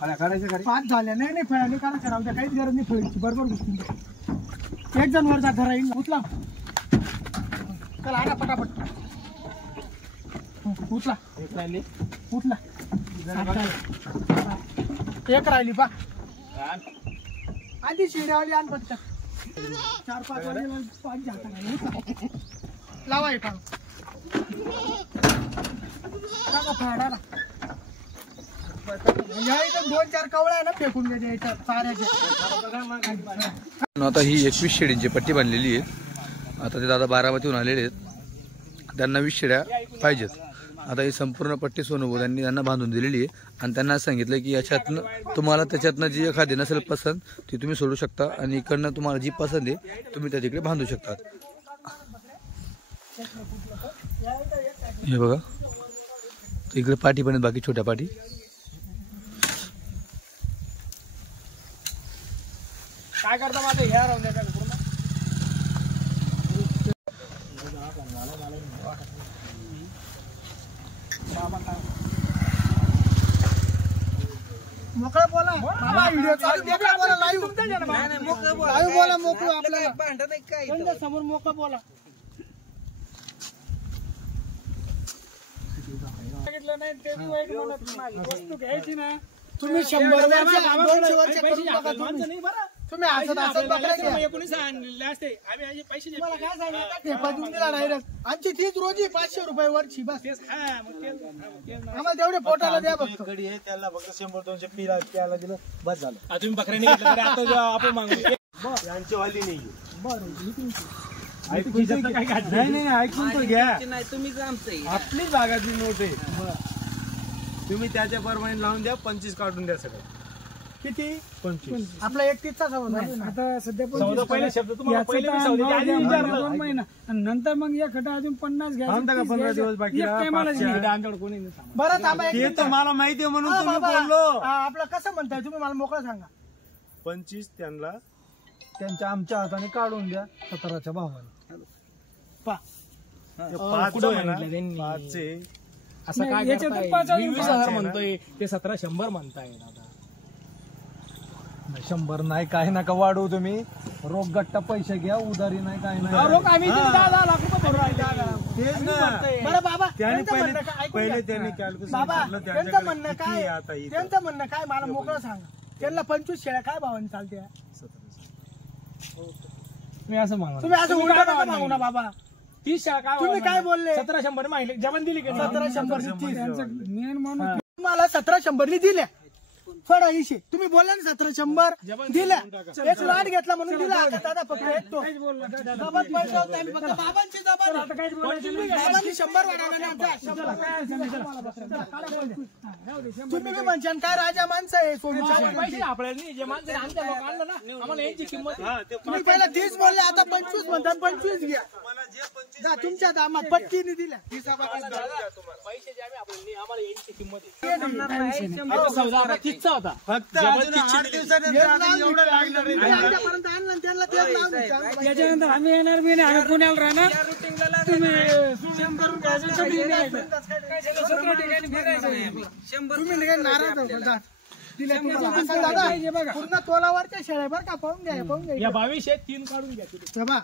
5 झाल्या. नाही फळाने करायचं राहू द्या काहीच गरज नाही फळीची बरोबर गोष्टी. एक जण वरचा घरा येईल उचला. चला आणा पटापट उचला. उठला एक राहिली पा आधी शिड्यावाली आण पटकन. 4-5 वाजेला 5 झाला लावा हे काम टाका फाडा ना. या इथं 2-4 कवळ्या आहे ना फेकून द्यायच्या याच्यात चाऱ्याच्या. आता ही 21 शेळींची पट्टी बांधलेली आहे. आता ते दादा बारामतीहून आलेले आहेत. त्यांना 20 शेळ्या पाहिजेत. आता ही संपूर्ण पट्टी सोनूभाऊ त्यांनी त्यांना बांधून दिलेली आहे आणि त्यांना सांगितलं की याच्यातनं तुम्हाला त्याच्यातनं जी एखादी नसेल पसंत ती तुम्ही सोडू शकता आणि इकडनं तुम्हाला जी पसंत आहे तुम्ही त्या तिकडे बांधू शकता. हे बघा इकडे पाठी पण आहेत बाकी छोट्या पाठी. काय करता माझं ह्या राहून द्या. मोकळं बोला व्हिडिओ चालू बोला लाईव्ह बोला मोकळं आपल्याला समोर मोकळं बोला. नाही ते वाईट वस्तू घ्यायची ना तुम्ही 100 वर्ष 200 वर्ष करून बघा तुम्ही असं बघा. कोणी सांगितले असते आम्ही पैसे तुम्हाला काय सांगितलं ठेपा देऊन दिला डायरेक्ट. आमची तीच रोजी 500 रुपये वरची बस. आम्हाला तेवढे पोटाला द्या फक्त. त्याला फक्त 100-200 प्यायला दिलं बस झालं. तुम्ही बकऱ्याने घेतलं तरी आता आपण मागू यांची वाली नाही. नाही ऐकून तो घ्या. तुम्ही आमचं आपलीच भागातली नोट आहे. तुम्ही त्याच्या प्रमाणे लावून द्या 25 काढून द्या सगळं. किती 25 आपला 31चा सौदा आता सध्या पहिला शब्द तुम्हाला पहिले मी सौदा आधी विचारलं 2 महिना आणि नंतर मग या खटा अजून 50 घ्या. 15 दिवस बाकी आमच्याकडे कोणी नाही. बरं थांबा ते तर मला माहिती आहे म्हणून तुम्ही बोललो. आपलं कसं म्हणताय तुम्ही मला मोकळं सांगा. 25 त्यांना त्यांच्या आमच्या हाताने काढून द्या 17च्या भावाने. 5 असं काय 20,000 म्हणतोय ते 1700 म्हणताय दादा. 100 नाही, काय नका वाढवू तुम्ही. रोख गट्टा पैसे घ्या, उधारी नाही, काय नाही. रोख आम्ही 10 लाख रुपये भरून राहिले. बरं बाबा त्याने त्यांचं म्हणणं काय? ऐकून पहिले घ्या. त्यांनी कॅल्क्युलेशन बाबा केलं, त्यांचं त्यांच्याकडे म्हणणं किती काय आहे आता इथं? त्यांचं म्हणणं काय मला मोकळं सांगा. त्यांना 25 शेळ्या काय भावाने चालते? मी असं मागणार. तुम्ही असं उलटा नका मागू ना बाबा. 30 शाळा काय तुम्ही काय बोलले? 1700 माहिले जमन दिली की नाही? 1700 तुम्हाला 1700 दिल्या थोडा इशे. तुम्ही बोलला ना 1700 दिल्या. एक लाट घेतला म्हणून दिला. आता दादा फक्त येतो जबान पैसा होता. आम्ही फक्त बाबांची जबान आहे. बाबांनी 100 वाढवला ना आता. 100. तुम्ही बी म्हणशान काय राजा माणसं आहे सोनूच्या. पैसे आपल्याला नाही, जे माणसं आमच्या लोक आणलं ना आम्हाला यांची किंमत. तुम्ही पहिला 30 बोलले, आता 25 म्हणतात. 25 घ्या जा, तुमच्या दामात पट्टीने दिल्या. पैसे जे आम्ही आपल्याला नाही, आम्हाला यांची किंमत आहे. सौदा आपला 30चा होता. फक्त अजून 8 दिवसानंतर अजून एवढं लागणार आहे. आमच्यापर्यंत आणलं आणि त्यांना तेच नाव द्यायचं. त्याच्यानंतर आम्ही येणार बी नाही, आम्ही पुण्याला राहणार. तुम्ही काय नाराज होता जा. दिल्या तुम्हाला. असं दादा पूर्ण तोलावरच्या शेळ्या बरं का. पाहून घ्या, पाहून घ्या. या 22 आहेत, 3 काढून घ्या तिथे. हे बा.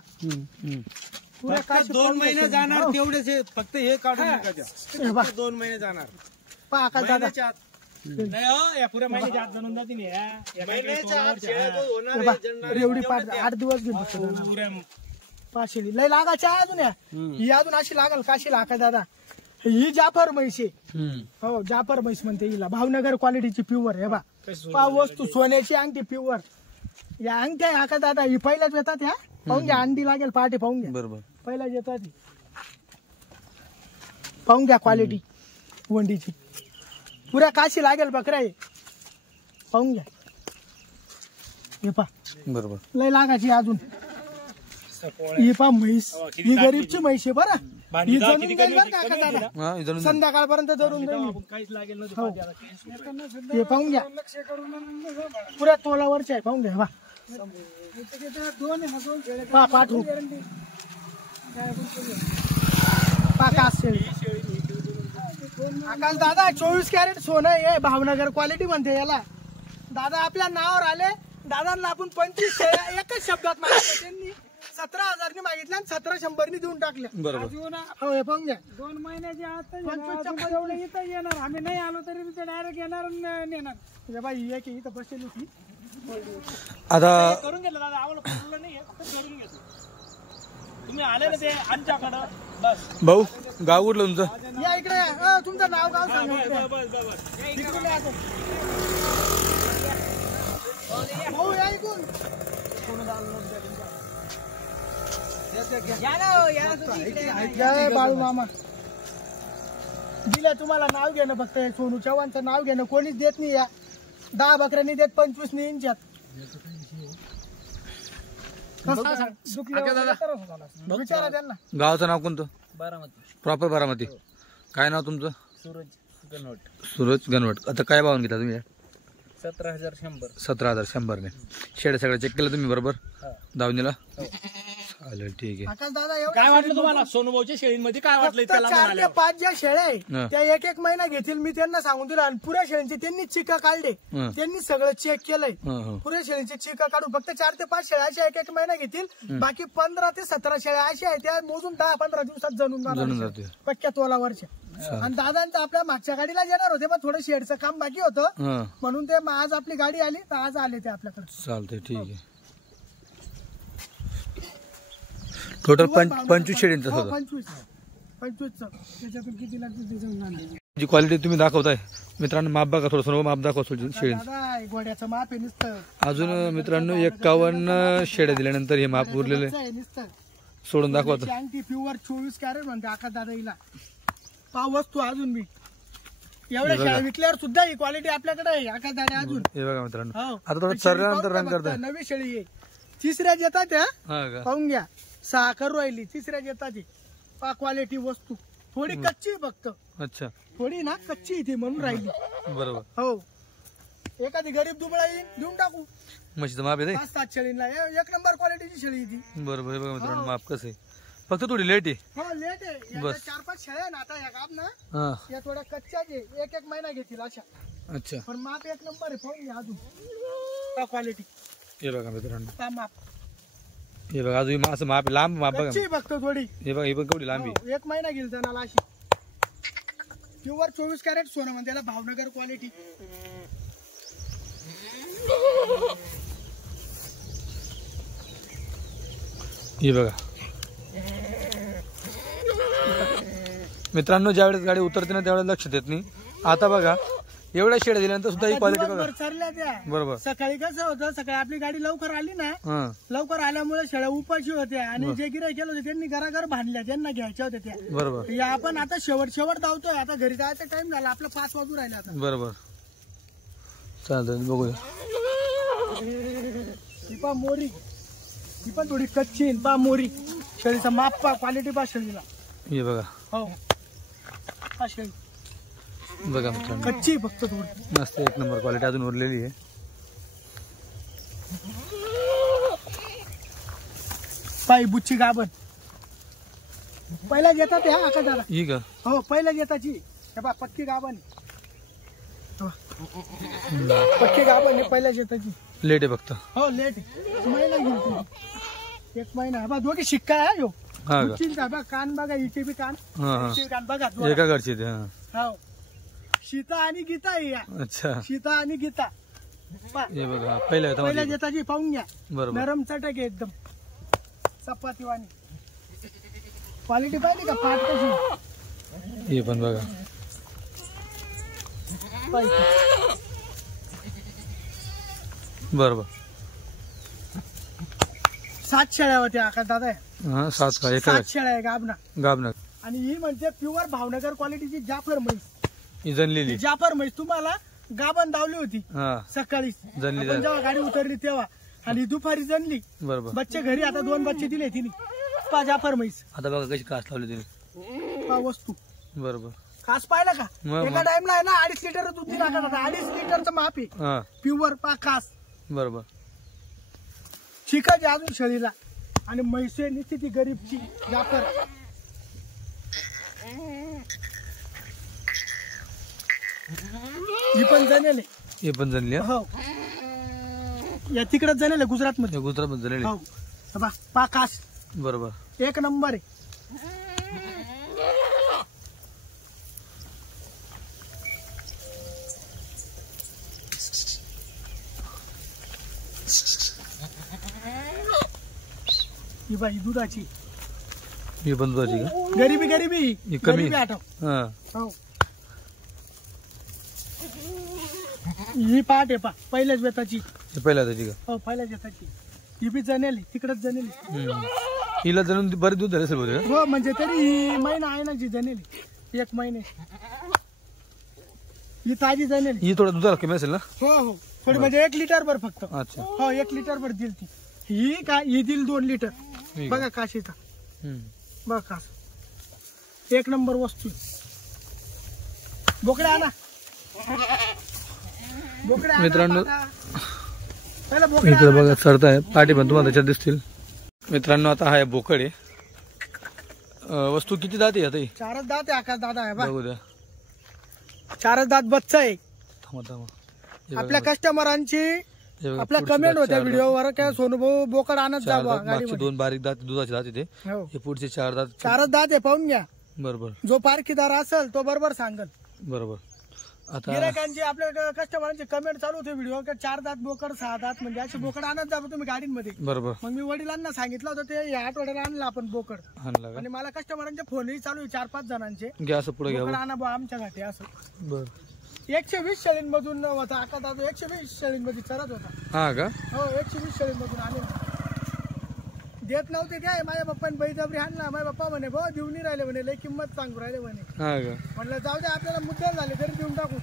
पुऱ्या काशी 2 महिने जाणार तेवढेच आहे. फक्त हे काढून टाकायचं. हे बा. 2 महिने जाणार. पहा का दादा. महिन्याच्या आत. नाही हो, या पुऱ्या महिन्याच्या आत जाणून जातील या. महिन्याच्या आत शेळ्या तो होणार हे बा. आहे, जणणार आहे. एवढी 8 दिवस घेऊन बसतो दादा. पुऱ्या 5 शेळी लय लागायच्या आहे अजून या. ही अजून अशी लागल काशी लागा दादा. ही जाफर म्हैस आहे. हो जाफर म्हैस म्हणते हिला. भावनगर क्वालिटीची प्युअर. हे बा पहा वस्तू सोन्याची अंगठी प्युअर. या अंगठ्या ह्या का दादा ही पहिल्याच येतात ह्या. पाहून घ्या अंडी लागेल पहाटे. पाहून घ्या बरोबर. पहिल्याच येतात. पाहून घ्या क्वालिटी वंडीची. पुऱ्या काशी लागेल बकऱ्या आहे. पाहून घ्या. हे पा बरोबर. लय लागायची अजून. ही पा म्हैस. ही गरीबची म्हैस आहे बरं. ही जणून जाईल बरं का दादा. हा, इथं संध्याकाळपर्यंत जरून जाईल. काहीच लागेल हो. नव्हतं. हे पाहून घ्या. पुऱ्या तोलावरचे आहे. पाहून घ्या. पा पाठवू आकाश शेळी. आकाश दादा 24 कॅरेट सोनं आहे. भावनगर क्वालिटी म्हणते याला. दादा आपल्या नावावर आले. दादांना आपण 25 शेळ्या एकच शब्दात मागितल्या. त्यांनी 17,000 मागितल्या आणि 1700 देऊन टाकल्या. बरोबर. हो हे पाहून घ्या. 2 महिन्याच्या आत 25 इथं येणार. आम्ही नाही आलो तरी तिथे डायरेक्ट येणार आणि नेणार. बाई एक इथं बसलेली होती. आता करून घेतलं दादा. आम्हाला पडलं नाही, फक्त करून घेतलं. तुम्ही आले ना ते आमच्याकडं बस. भाऊ गाव कुठलं तुमचं? या इकडे या. तुमचं नाव गाव सांगा इकडे. बस. इकडून या तुम्ही. भाऊ या इकडून. जय बाळू मामा. दिलं तुम्हाला नाव घेणं फक्त. सोनू चव्हाणचं नाव घेणं कोणीच देत नाही. या 10 बकऱ्यांनी देत 25 इंच्यात. विचारा त्यांना. गावाचं नाव कोणतं? बारामती. प्रॉपर बारामती. काय नाव तुमचं? सूरज गणवट. सूरज गणवट. आता काय भावून घेता तुम्ही? 17,100. 17,100 ने. शेड सगळं चेक केलं तुम्ही बरोबर दावणीला? चालेल ठीक आहे. आकाश दादा एवढं काय वाटलं तुम्हाला सोनूभाऊच्या शेळींमध्ये? काय वाटलं इतक्या लांबून 4 ते आल्यावर? 5 ज्या शेळ्या आहे हा. त्या 1-1 महिना घेतील. मी त्यांना सांगून दिलं. आणि पुऱ्या शेळींचे त्यांनी चिका काढले. हा. त्यांनी सगळं चेक केलंय. हा. पुऱ्या शेळींचे चिका काढून फक्त 4 ते 5 शेळ्या अशा 1-1 महिना घेतील. बाकी 15 ते 17 शेळ्या अशा आहेत त्या मोजून 10-15 दिवसात जणून जणून जाणार जाते. पक्क्या तोलावरच्या. आणि दादांचं आपल्या मागच्या गाडीला येणार होते पण थोडं शेडचं काम बाकी होतं हा म्हणून ते आज आपली गाडी आली तर आज आले ते आपल्याकडे. चालतंय ठीक आहे. टोटल 25 शेळींचं हो, होतं. 25 त्याच्यातून किती लागतील जी क्वालिटी तुम्ही दाखवताय मित्रांनो, माप बघा थोडंसं माप दाखवा शेळी. दादा घोड्याचं माप आहे नुसतं. अजून मित्रांनो 51 शेळ्या दिल्यानंतर हे माप उरलेले आहे नुसतं. सोडून दाखवतो. आणखी प्युअर 24 कॅरेट म्हणते आकाश दादा हिला. पा वस्तू अजून मी एवढ्या शेळ्या विकल्यावर सुद्धा ही क्वालिटी आपल्याकडे आहे आकाश दादा अजून. हे बघा मित्रांनो हो. आता थोडं शेळी चरल्यानंतर पाहून रंग घ्या करताय. फक्त, नवी शेळी आहे. तिसऱ्या येतात त्या हा का? पाहून घ्या 6 करू राहिली. तिसऱ्या येतात पा क्वालिटी वस्तू थोडी कच्ची आहे फक्त. अच्छा थोडी ना कच्ची इथे म्हणून राहिली. बरोबर. हो एखादी गरीब दुबळा येईल देऊन टाकू. म्हशीचं माप आहे 5-7 शेळीला 1 नंबर क्वालिटीची शेळी ती. बरोबर. हे बघा मित्रांनो माप कसं आहे, फक्त थोडी लेट आहे. हो लेट आहे. बस. 4-5 शेळ्या ना आता या काम ना हा या थोड्या कच्च्याच आहे. 1-1 महिना घेतील अशा. अच्छा पण माप 1 नंबर आहे. पाहून घ्या अजून क्वालिटी. हे बघा मित्रांनो, माप हे बघा अजून असं माप लांब माप बघा. कच्ची बघतो थोडी. हे बघा, ही पण केवढी लांबी. 1 महिना गेल त्याला अशी. प्युअर 24 कॅरेट सोनं म्हणजे त्याला भावनगर क्वालिटी. हे बघा मित्रांनो, ज्यावेळेस गाडी उतरते ना त्यावेळेस लक्ष देत नाही. आता बघा एवढ्या शेड्या दिल्यानंतर सुद्धा ही क्वालिटी बघा. चरल्या त्या. बरोबर. सकाळी कसं होतं, सकाळी आपली गाडी लवकर आली ना, लवकर आल्यामुळे शेळ्या उपाशी होत्या आणि जे गिऱ्हाईक केलं होते त्यांनी घराघर भांडल्या, ज्यांना घ्यायच्या होत्या त्या. बरोबर. या आपण आता शेवट धावतोय. आता घरी जायचा टाइम झाला, आपला 5 वाजू राहिला आता. बरोबर. चालतं बघूया. ही पा मोरी, ही पण थोडी कच्ची. पा मोरी शेळीचा माप पा, क्वालिटी पा शेळीला. हे बघा. हो पा शेळी बघा मित्रांनो, कच्ची फक्त थोडी. मस्त 1 नंबर क्वालिटी अजून उरलेली आहे. पाय बुच्ची गाभण पहिला येतात ह्या आका दादा. ही का? हो पहिला येताची. हे बा पक्की गाभण. पक्की गाभण आहे पहिल्या येताची. लेट आहे फक्त. हो लेट महिना घेऊन तुम्ही. 1 महिना. बा दोघे शिक्का आहे हो. हा का? बुच्चींचा बा कान बघा, इथे कान, इथे कान बघा. एका घरची ते. हो सीता आणि गीता आहे या. अच्छा. सीता आणि गीता. हे बघा पहिल्या पहिल्या येताची पाहून घ्या. बरोबर. नरम चटक आहे एकदम चपातीवाणी. क्वालिटी पाहिली का? पाठ कशी. हे पण बघा. बरोबर. 7 शेळ्या होत्या आका दादा. हा 7 का? एका 7 शेळ्या आहे गाबना. गाबना. आणि ही म्हणजे प्युअर भावनगर क्वालिटीची जाफर म्हैस. ही जनलेली जाफर म्हैस तुम्हाला गाबन दावली होती सकाळी जनली. आपण जेव्हा गाडी उतरली तेव्हा, आणि दुपारी जनली. बरोबर. बच्चे घरी आता 2 बच्चे दिले तिने. पा जाफर म्हैस. आता बघा कशी कास लावली तिने. पा वस्तू. बरोबर. कास पाहिला का? मग. एका टाइमला आहे ना 2.5 लिटर दूध दिला का? 2.5 लिटरचं माप आहे प्युअर. पा कास. बरोबर. चिकाची अजून शेळीला. आणि म्हैसे निश्चित ती गरीबची जाफर. ही पण जनेल. हे पण जनली. हो या तिकडे जनेल गुजरात मध्ये. गुजरात मध्ये जनली. हो पा कास. बरोबर. 1 नंबर आहे. ही बाई दुधाची. ही पण दुधाची का? गरीबी ही कमी. आठव. हो ही पाठ आहे पा पहिल्याच वेताची. पहिल्या त्याची का? हो पहिल्याच वेताची. ही बी जनेली तिकडच जनेली. हिला जणून बरेच दूध झाले असेल बोलतो. हो म्हणजे तरी ही महिना आहे ना जी जनेली. 1 महिने. ही ताजी जनेली. ही थोडं दुधाला कमी असेल ना? हो हो थोडी म्हणजे 1 लिटर भर फक्त. अच्छा. हो 1 लिटर भर दिल ती. ही का ही दिल 2 लिटर. बघा काशीचा. बघा कास 1 नंबर वस्तू. बोकड्या आणा. बोकड्या आणा. मित्रांनो पहिला बोकड्या इकडे बघा चढत आहे. पाठी पण तुम्हाला त्याच्यात दिसतील. मित्रांनो आता हा बोकड आहे. वस्तू किती दाते आता? 4 दात आहे आकाश दादा आहे. बघू द्या. 4 दात बच्चा आहे. थांबा थांबा. आपल्या कस्टमरांची आपल्या कमेंट होत्या व्हिडिओवर काय सोनूभाऊ बोकड आणत जावा गाडीमध्ये. 2 बारीक दात दुधाचे दात येते. हो हे पुढचे 4 दात. 4 दात आहे पाहून घ्या. बरोबर. जो पारखीदार असेल तो बरोबर सांगल. बरोबर. आता गिरायकांची आपल्या कस्टमरांचे कमेंट चालू होते व्हिडिओ 4 दात बोकड 6 दात म्हणजे असे बोकड आणत जावं तुम्ही गाडीमध्ये. बरोबर. मग मी वडिलांना सांगितलं होतं ते या आठवड्याला आणलं आपण बोकड. आणला का? आणि मला कस्टमरांचे फोनही चालू आहे 4-5 जणांचे. घ्या असं पुढे बोकड घ्या. आणा बुवा आमच्या घाटी असं. बर. 120 शेळींमधून होता आका दादा. 120 शेळींमध्ये चरत होता. हा का? हो 120 शेळींमधून आले. देत नव्हते काय माझ्या पप्पाने बैजबरी आणला. माझ्या पप्पा म्हणे भाऊ देऊन नाही राहिले म्हणे. लय किंमत सांगू राहिले म्हणे. हा का? म्हणलं जाऊ दे आपल्याला मुद्दल झाले तरी देऊन टाकू.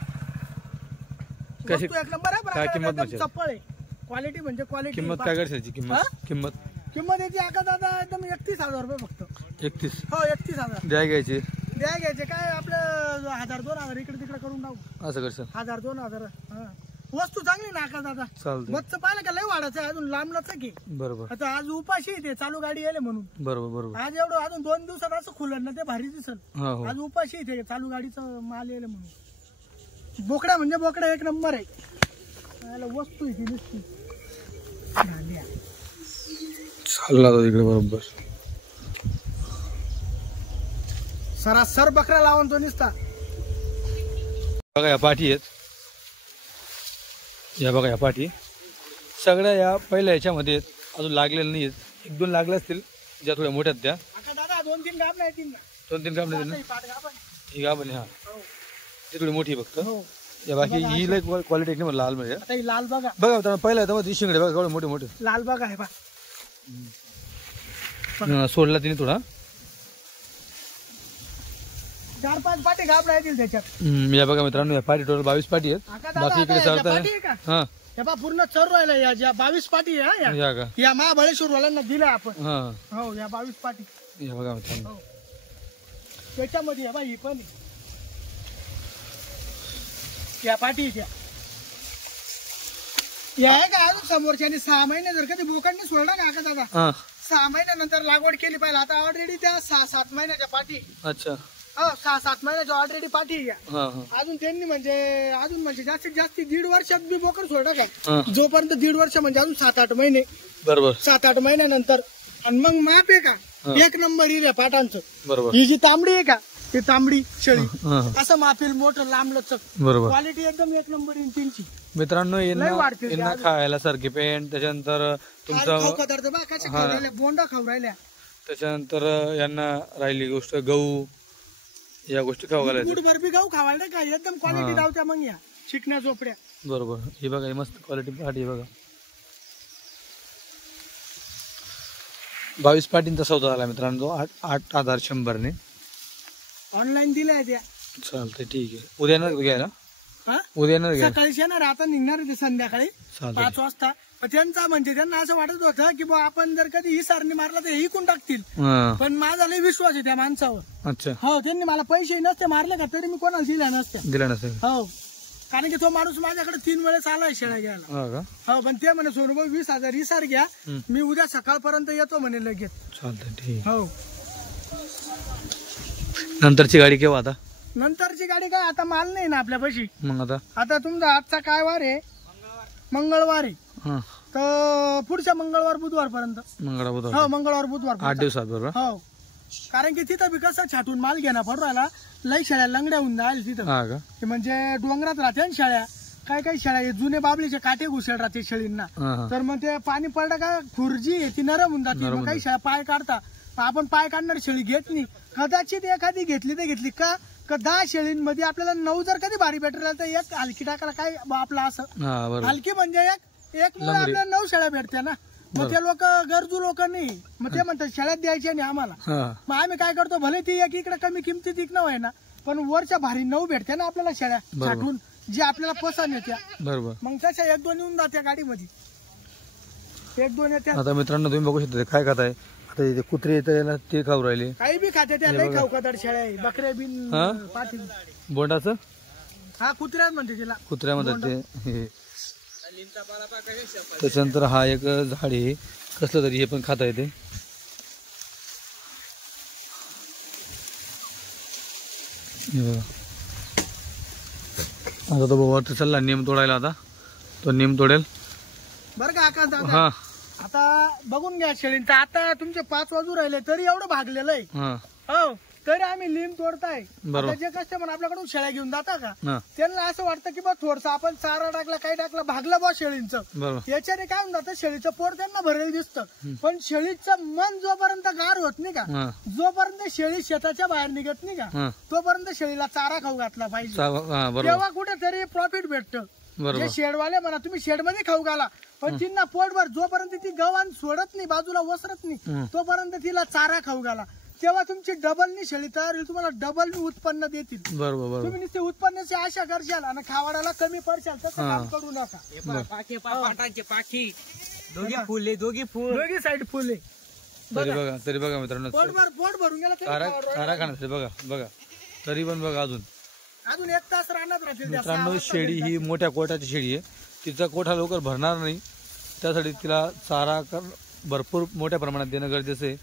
कशी 1 नंबर आहे. काय किंमत एकदम म्हणजे? चप्पळ आहे. क्वालिटी म्हणजे क्वालिटी. किंमत काय करशाची? किंमत किंमत याची आका दादा एकदम 31,000 रुपये फक्त. 31. हो 31,000 द्या घ्यायचे. द्या घ्यायचे काय आपलं 1,000-2,000 इकडे तिकडे करून टाकू. असं करशाल? 1,000-2,000. वस्तू चांगली ना आका दादा. चालतंय. बच्च पाहिलं का लय वाढायचं आहे अजून लांबलाच की. बरोबर. आता आज उपाशी आहे ते चालू गाडी आले म्हणून. बरोबर. बरोबर. आज एवढं अजून 2 दिवसात असं खुलं ना ते भारी दिसल. हा हो. आज उपाशी आहे ते चालू गाडीचं माल येईल म्हणून. बोकड्या म्हणजे बोकड्या 1 नंबर आहे. वस्तू आहे ती नुसती. चालला तो इकडे बरोबर सरासर बकरा लावून तो निसता. बघा या पाठी आहेत, या बघा या पाठी सगळ्या या पहिल्या याच्यामध्ये आहेत, अजून लागलेल्या नाही आहेत. 1-2 लागल्या असतील ज्या थोड्या मोठ्यात त्या. दादा 2-3 गाब नाही, 2-3 काम नाही ना ही गाभण. हा ती थोडी मोठी फक्त. हो या बाकी ही लय क्वालिटी नाही लाल म्हणजे. आता ही लाल बघा, बघा पहिला येतं ती शिंगडे बघा मोठे मोठे लाल बघा आहे बा. सोडला तिने थोडा. 4-5 पाटी गाब राहतील त्याच्यात. या बघा मित्रांनो या पाठी टोटल 22 पाठी आहेत. बाकी इकडे चालताय. हा हे बा पूर्ण चर राहिला या ज्या 22 पाटी आहे या का या महाबळेश्वर वाल्यांना दिल्या आपण. हा हो या 22 पाटी. या बघा मित्रांनो त्याच्यामध्ये आहे बा ही पण या पाठी त्या या आहे का अजून समोरच्याने 6 महिने जर कधी बोकांनी सोडला का का दादा हा 6 महिन्यानंतर लागवड केली पाहिजे. आता ऑलरेडी त्या 6-7 महिन्याच्या पाठी. अच्छा हो 6-7 महिन्याच्या ऑलरेडी पाठी आहे. हा हा अजून त्यांनी म्हणजे जास्तीत जास्त 1.5 वर्षात बी बोकड सोडा का हा. जोपर्यंत 1.5 वर्ष म्हणजे अजून 7-8 महिने. बरोबर 7-8 महिन्यानंतर आणि मग माप आहे का 1 नंबर येईल पाटांचं. बरोबर ही जी तांबडी आहे का ती तांबडी शेळी हा असं मापील मोठं लांब लचक बरोबर. क्वालिटी एकदम 1 नंबर येईल त्यांची. मित्रांनो लय वाढतील यांना खायला सारखी पेंट, त्याच्यानंतर तुमचं खाऊ पदार्थ बा कशा खाऊ राहिल्या, बोंडा खाऊ राहिल्या. त्याच्यानंतर यांना राहिली गोष्ट गहू या गोष्टी खाऊ घालायच्या. गुड बर्फी खाऊ खावायला का एकदम क्वालिटी लावत्या मग या चिकण्या चोपड्या. बरोबर हे बघा ही मस्त क्वालिटी पाठी बघा. 22 पाटींचा सौदा झाला मित्रांनो 8,100 ने. ऑनलाईन दिल्या त्या. चालतंय ठीक आहे. उद्या येणार घ्यायला. हा उद्या येणार घ्या. सकाळी येणार आता निघणार ते संध्याकाळी चालतंय 5 वाजता. त्यांचा म्हणजे त्यांना असं वाटत होतं की बा आपण जर कधी ही सारणी मारला तर हे इकून टाकतील. हा पण माझा लय विश्वास आहे त्या माणसावर. अच्छा हो त्यांनी मला पैसे नसते मारले का तरी मी कोणाला दिल्या नसत्या. दिला नसेल. हो कारण की तो माणूस माझ्याकडे 3 वेळेस आलाय शेळ्या घ्यायला. हा का हो पण ते म्हणे सोनूभाऊ 20,000 इसार घ्या मी उद्या सकाळपर्यंत येतो म्हणे लगेच. चालतंय ठीक. हो नंतरची गाडी केव्हा आता. नंतरची गाडी काय आता माल नाही ना आपल्यापाशी. मग आता तुमचा आजचा काय वार आहे मंगळवार आहे हा तर पुढच्या मंगळवार बुधवार पर्यंत. मंगळवार बुधवार हो मंगळवार बुधवार 8 दिवसात बरोबर. हो कारण की तिथं बी कसं छाटून माल घेणं पडू राहिला. लई शेळ्या लंगड्या होऊन जाईल तिथं. हा का ते म्हणजे डोंगरात राहते ना शेळ्या. काही शेळ्या हे जुने बाबलीचे काटे घुसेल राहते शेळींना. हा हा तर मग ते पाणी पडलं का खुर्जी आहे ती नरम होऊन जाते. मग काही शेळ्या पाय काढता. आपण पाय काढणार शेळी घेत नाही. कदाचित एखादी घेतली तर घेतली का 10 शेळींमध्ये आपल्याला 9 जर कधी भारी भेटला तर एक हलकी टाकायला काय आपलं असं. हा बरोबर. हलकी म्हणजे एक मुळे आपल्याला 9 शेळ्या भेटते ना. मग ते लोक गरजू लोक नाही मग ते म्हणतात शेळ्यात द्यायच्या नाही आम्हाला. हा मग आम्ही काय करतो भले ती एक इकडे कमी किमतीत इकणं आहे ना पण वरच्या भारी 9 भेटते ना आपल्याला शेळ्या छाटून जी आपल्याला पसंत येत्या. बरोबर. मग तशा 1-2 येऊन जात्या गाडीमध्ये 1-2 येत्या. आता मित्रांनो तुम्ही बघू शकता काय खात आहे. आता इथे कुत्रे येतं याला ते खाऊ राहिले. काही बी खाते त्या लई खाऊ खातात शेळ्या आहे. बकऱ्या बिन हा? पाठी. बोंडाचं हा कुत्र्यात म्हणते तिला. कुत्र्या म्हणतात ते हे. त्याच्यानंतर हा एक झाड आहे कसलं तरी हे पण खाता येते. आता तो वरती चालला नेम तोडायला. आता तो नेम तोडेल बरं का आकाश दादा. हा आता बघून घ्या शेळींचं आता तुमचे 5 वाजू राहिले तरी एवढं भागलेलं आहे. हा हो तरी आम्ही लिंब तोडताय. बरोबर. आता जे कस्टमर आपल्याकडून शेळ्या घेऊन जाता का हा त्यांना असं वाटतं की बा थोडस आपण चारा टाकला काही टाकलं भागलं बा शेळींचं. बरोबर. याच्याने काय होऊन जातं शेळीचं पोट त्यांना भरलेलं दिसतं पण शेळीचं मन जोपर्यंत गार होत नाही का हा जोपर्यंत शेळी शेताच्या बाहेर निघत नाही का हा तोपर्यंत शेळीला चारा खाऊ घातला पाहिजे. हा बरोबर तेव्हा कुठेतरी प्रॉफिट भेटतं. बरोबर. जे शेडवाले म्हणा तुम्ही शेडमध्ये खाऊ घाला पण तिला पोटभर जोपर्यंत ती गव्हाण सोडत नाही बाजूला वसरत नाही तोपर्यंत तिला चारा खाऊ घाला. तेव्हा तुमची डबलनी शेळी तयार होईल. तुम्हाला डबल उत्पन्न देतील. बरोबर बरोबर. तुम्ही नुसते उत्पन्नाची आशा करशाल आणि खावाडाला कमी पडशाल तसं काम करू नका. पाखी दोघी फुल दोघी साईड फुले तरी बघा मित्रांनो पोट भरून गेला तरी चारा खावाडा चारा खाण्यासाठी बघा तरी पण बघा अजून 1 तास राहणार राहतील त्या. मित्रांनो शेळी ही मोठ्या कोटाची शेळी आहे. तिचा कोठा लवकर भरणार नाही त्यासाठी तिला चारा भरपूर मोठ्या प्रमाणात देणं गरजेचं आहे.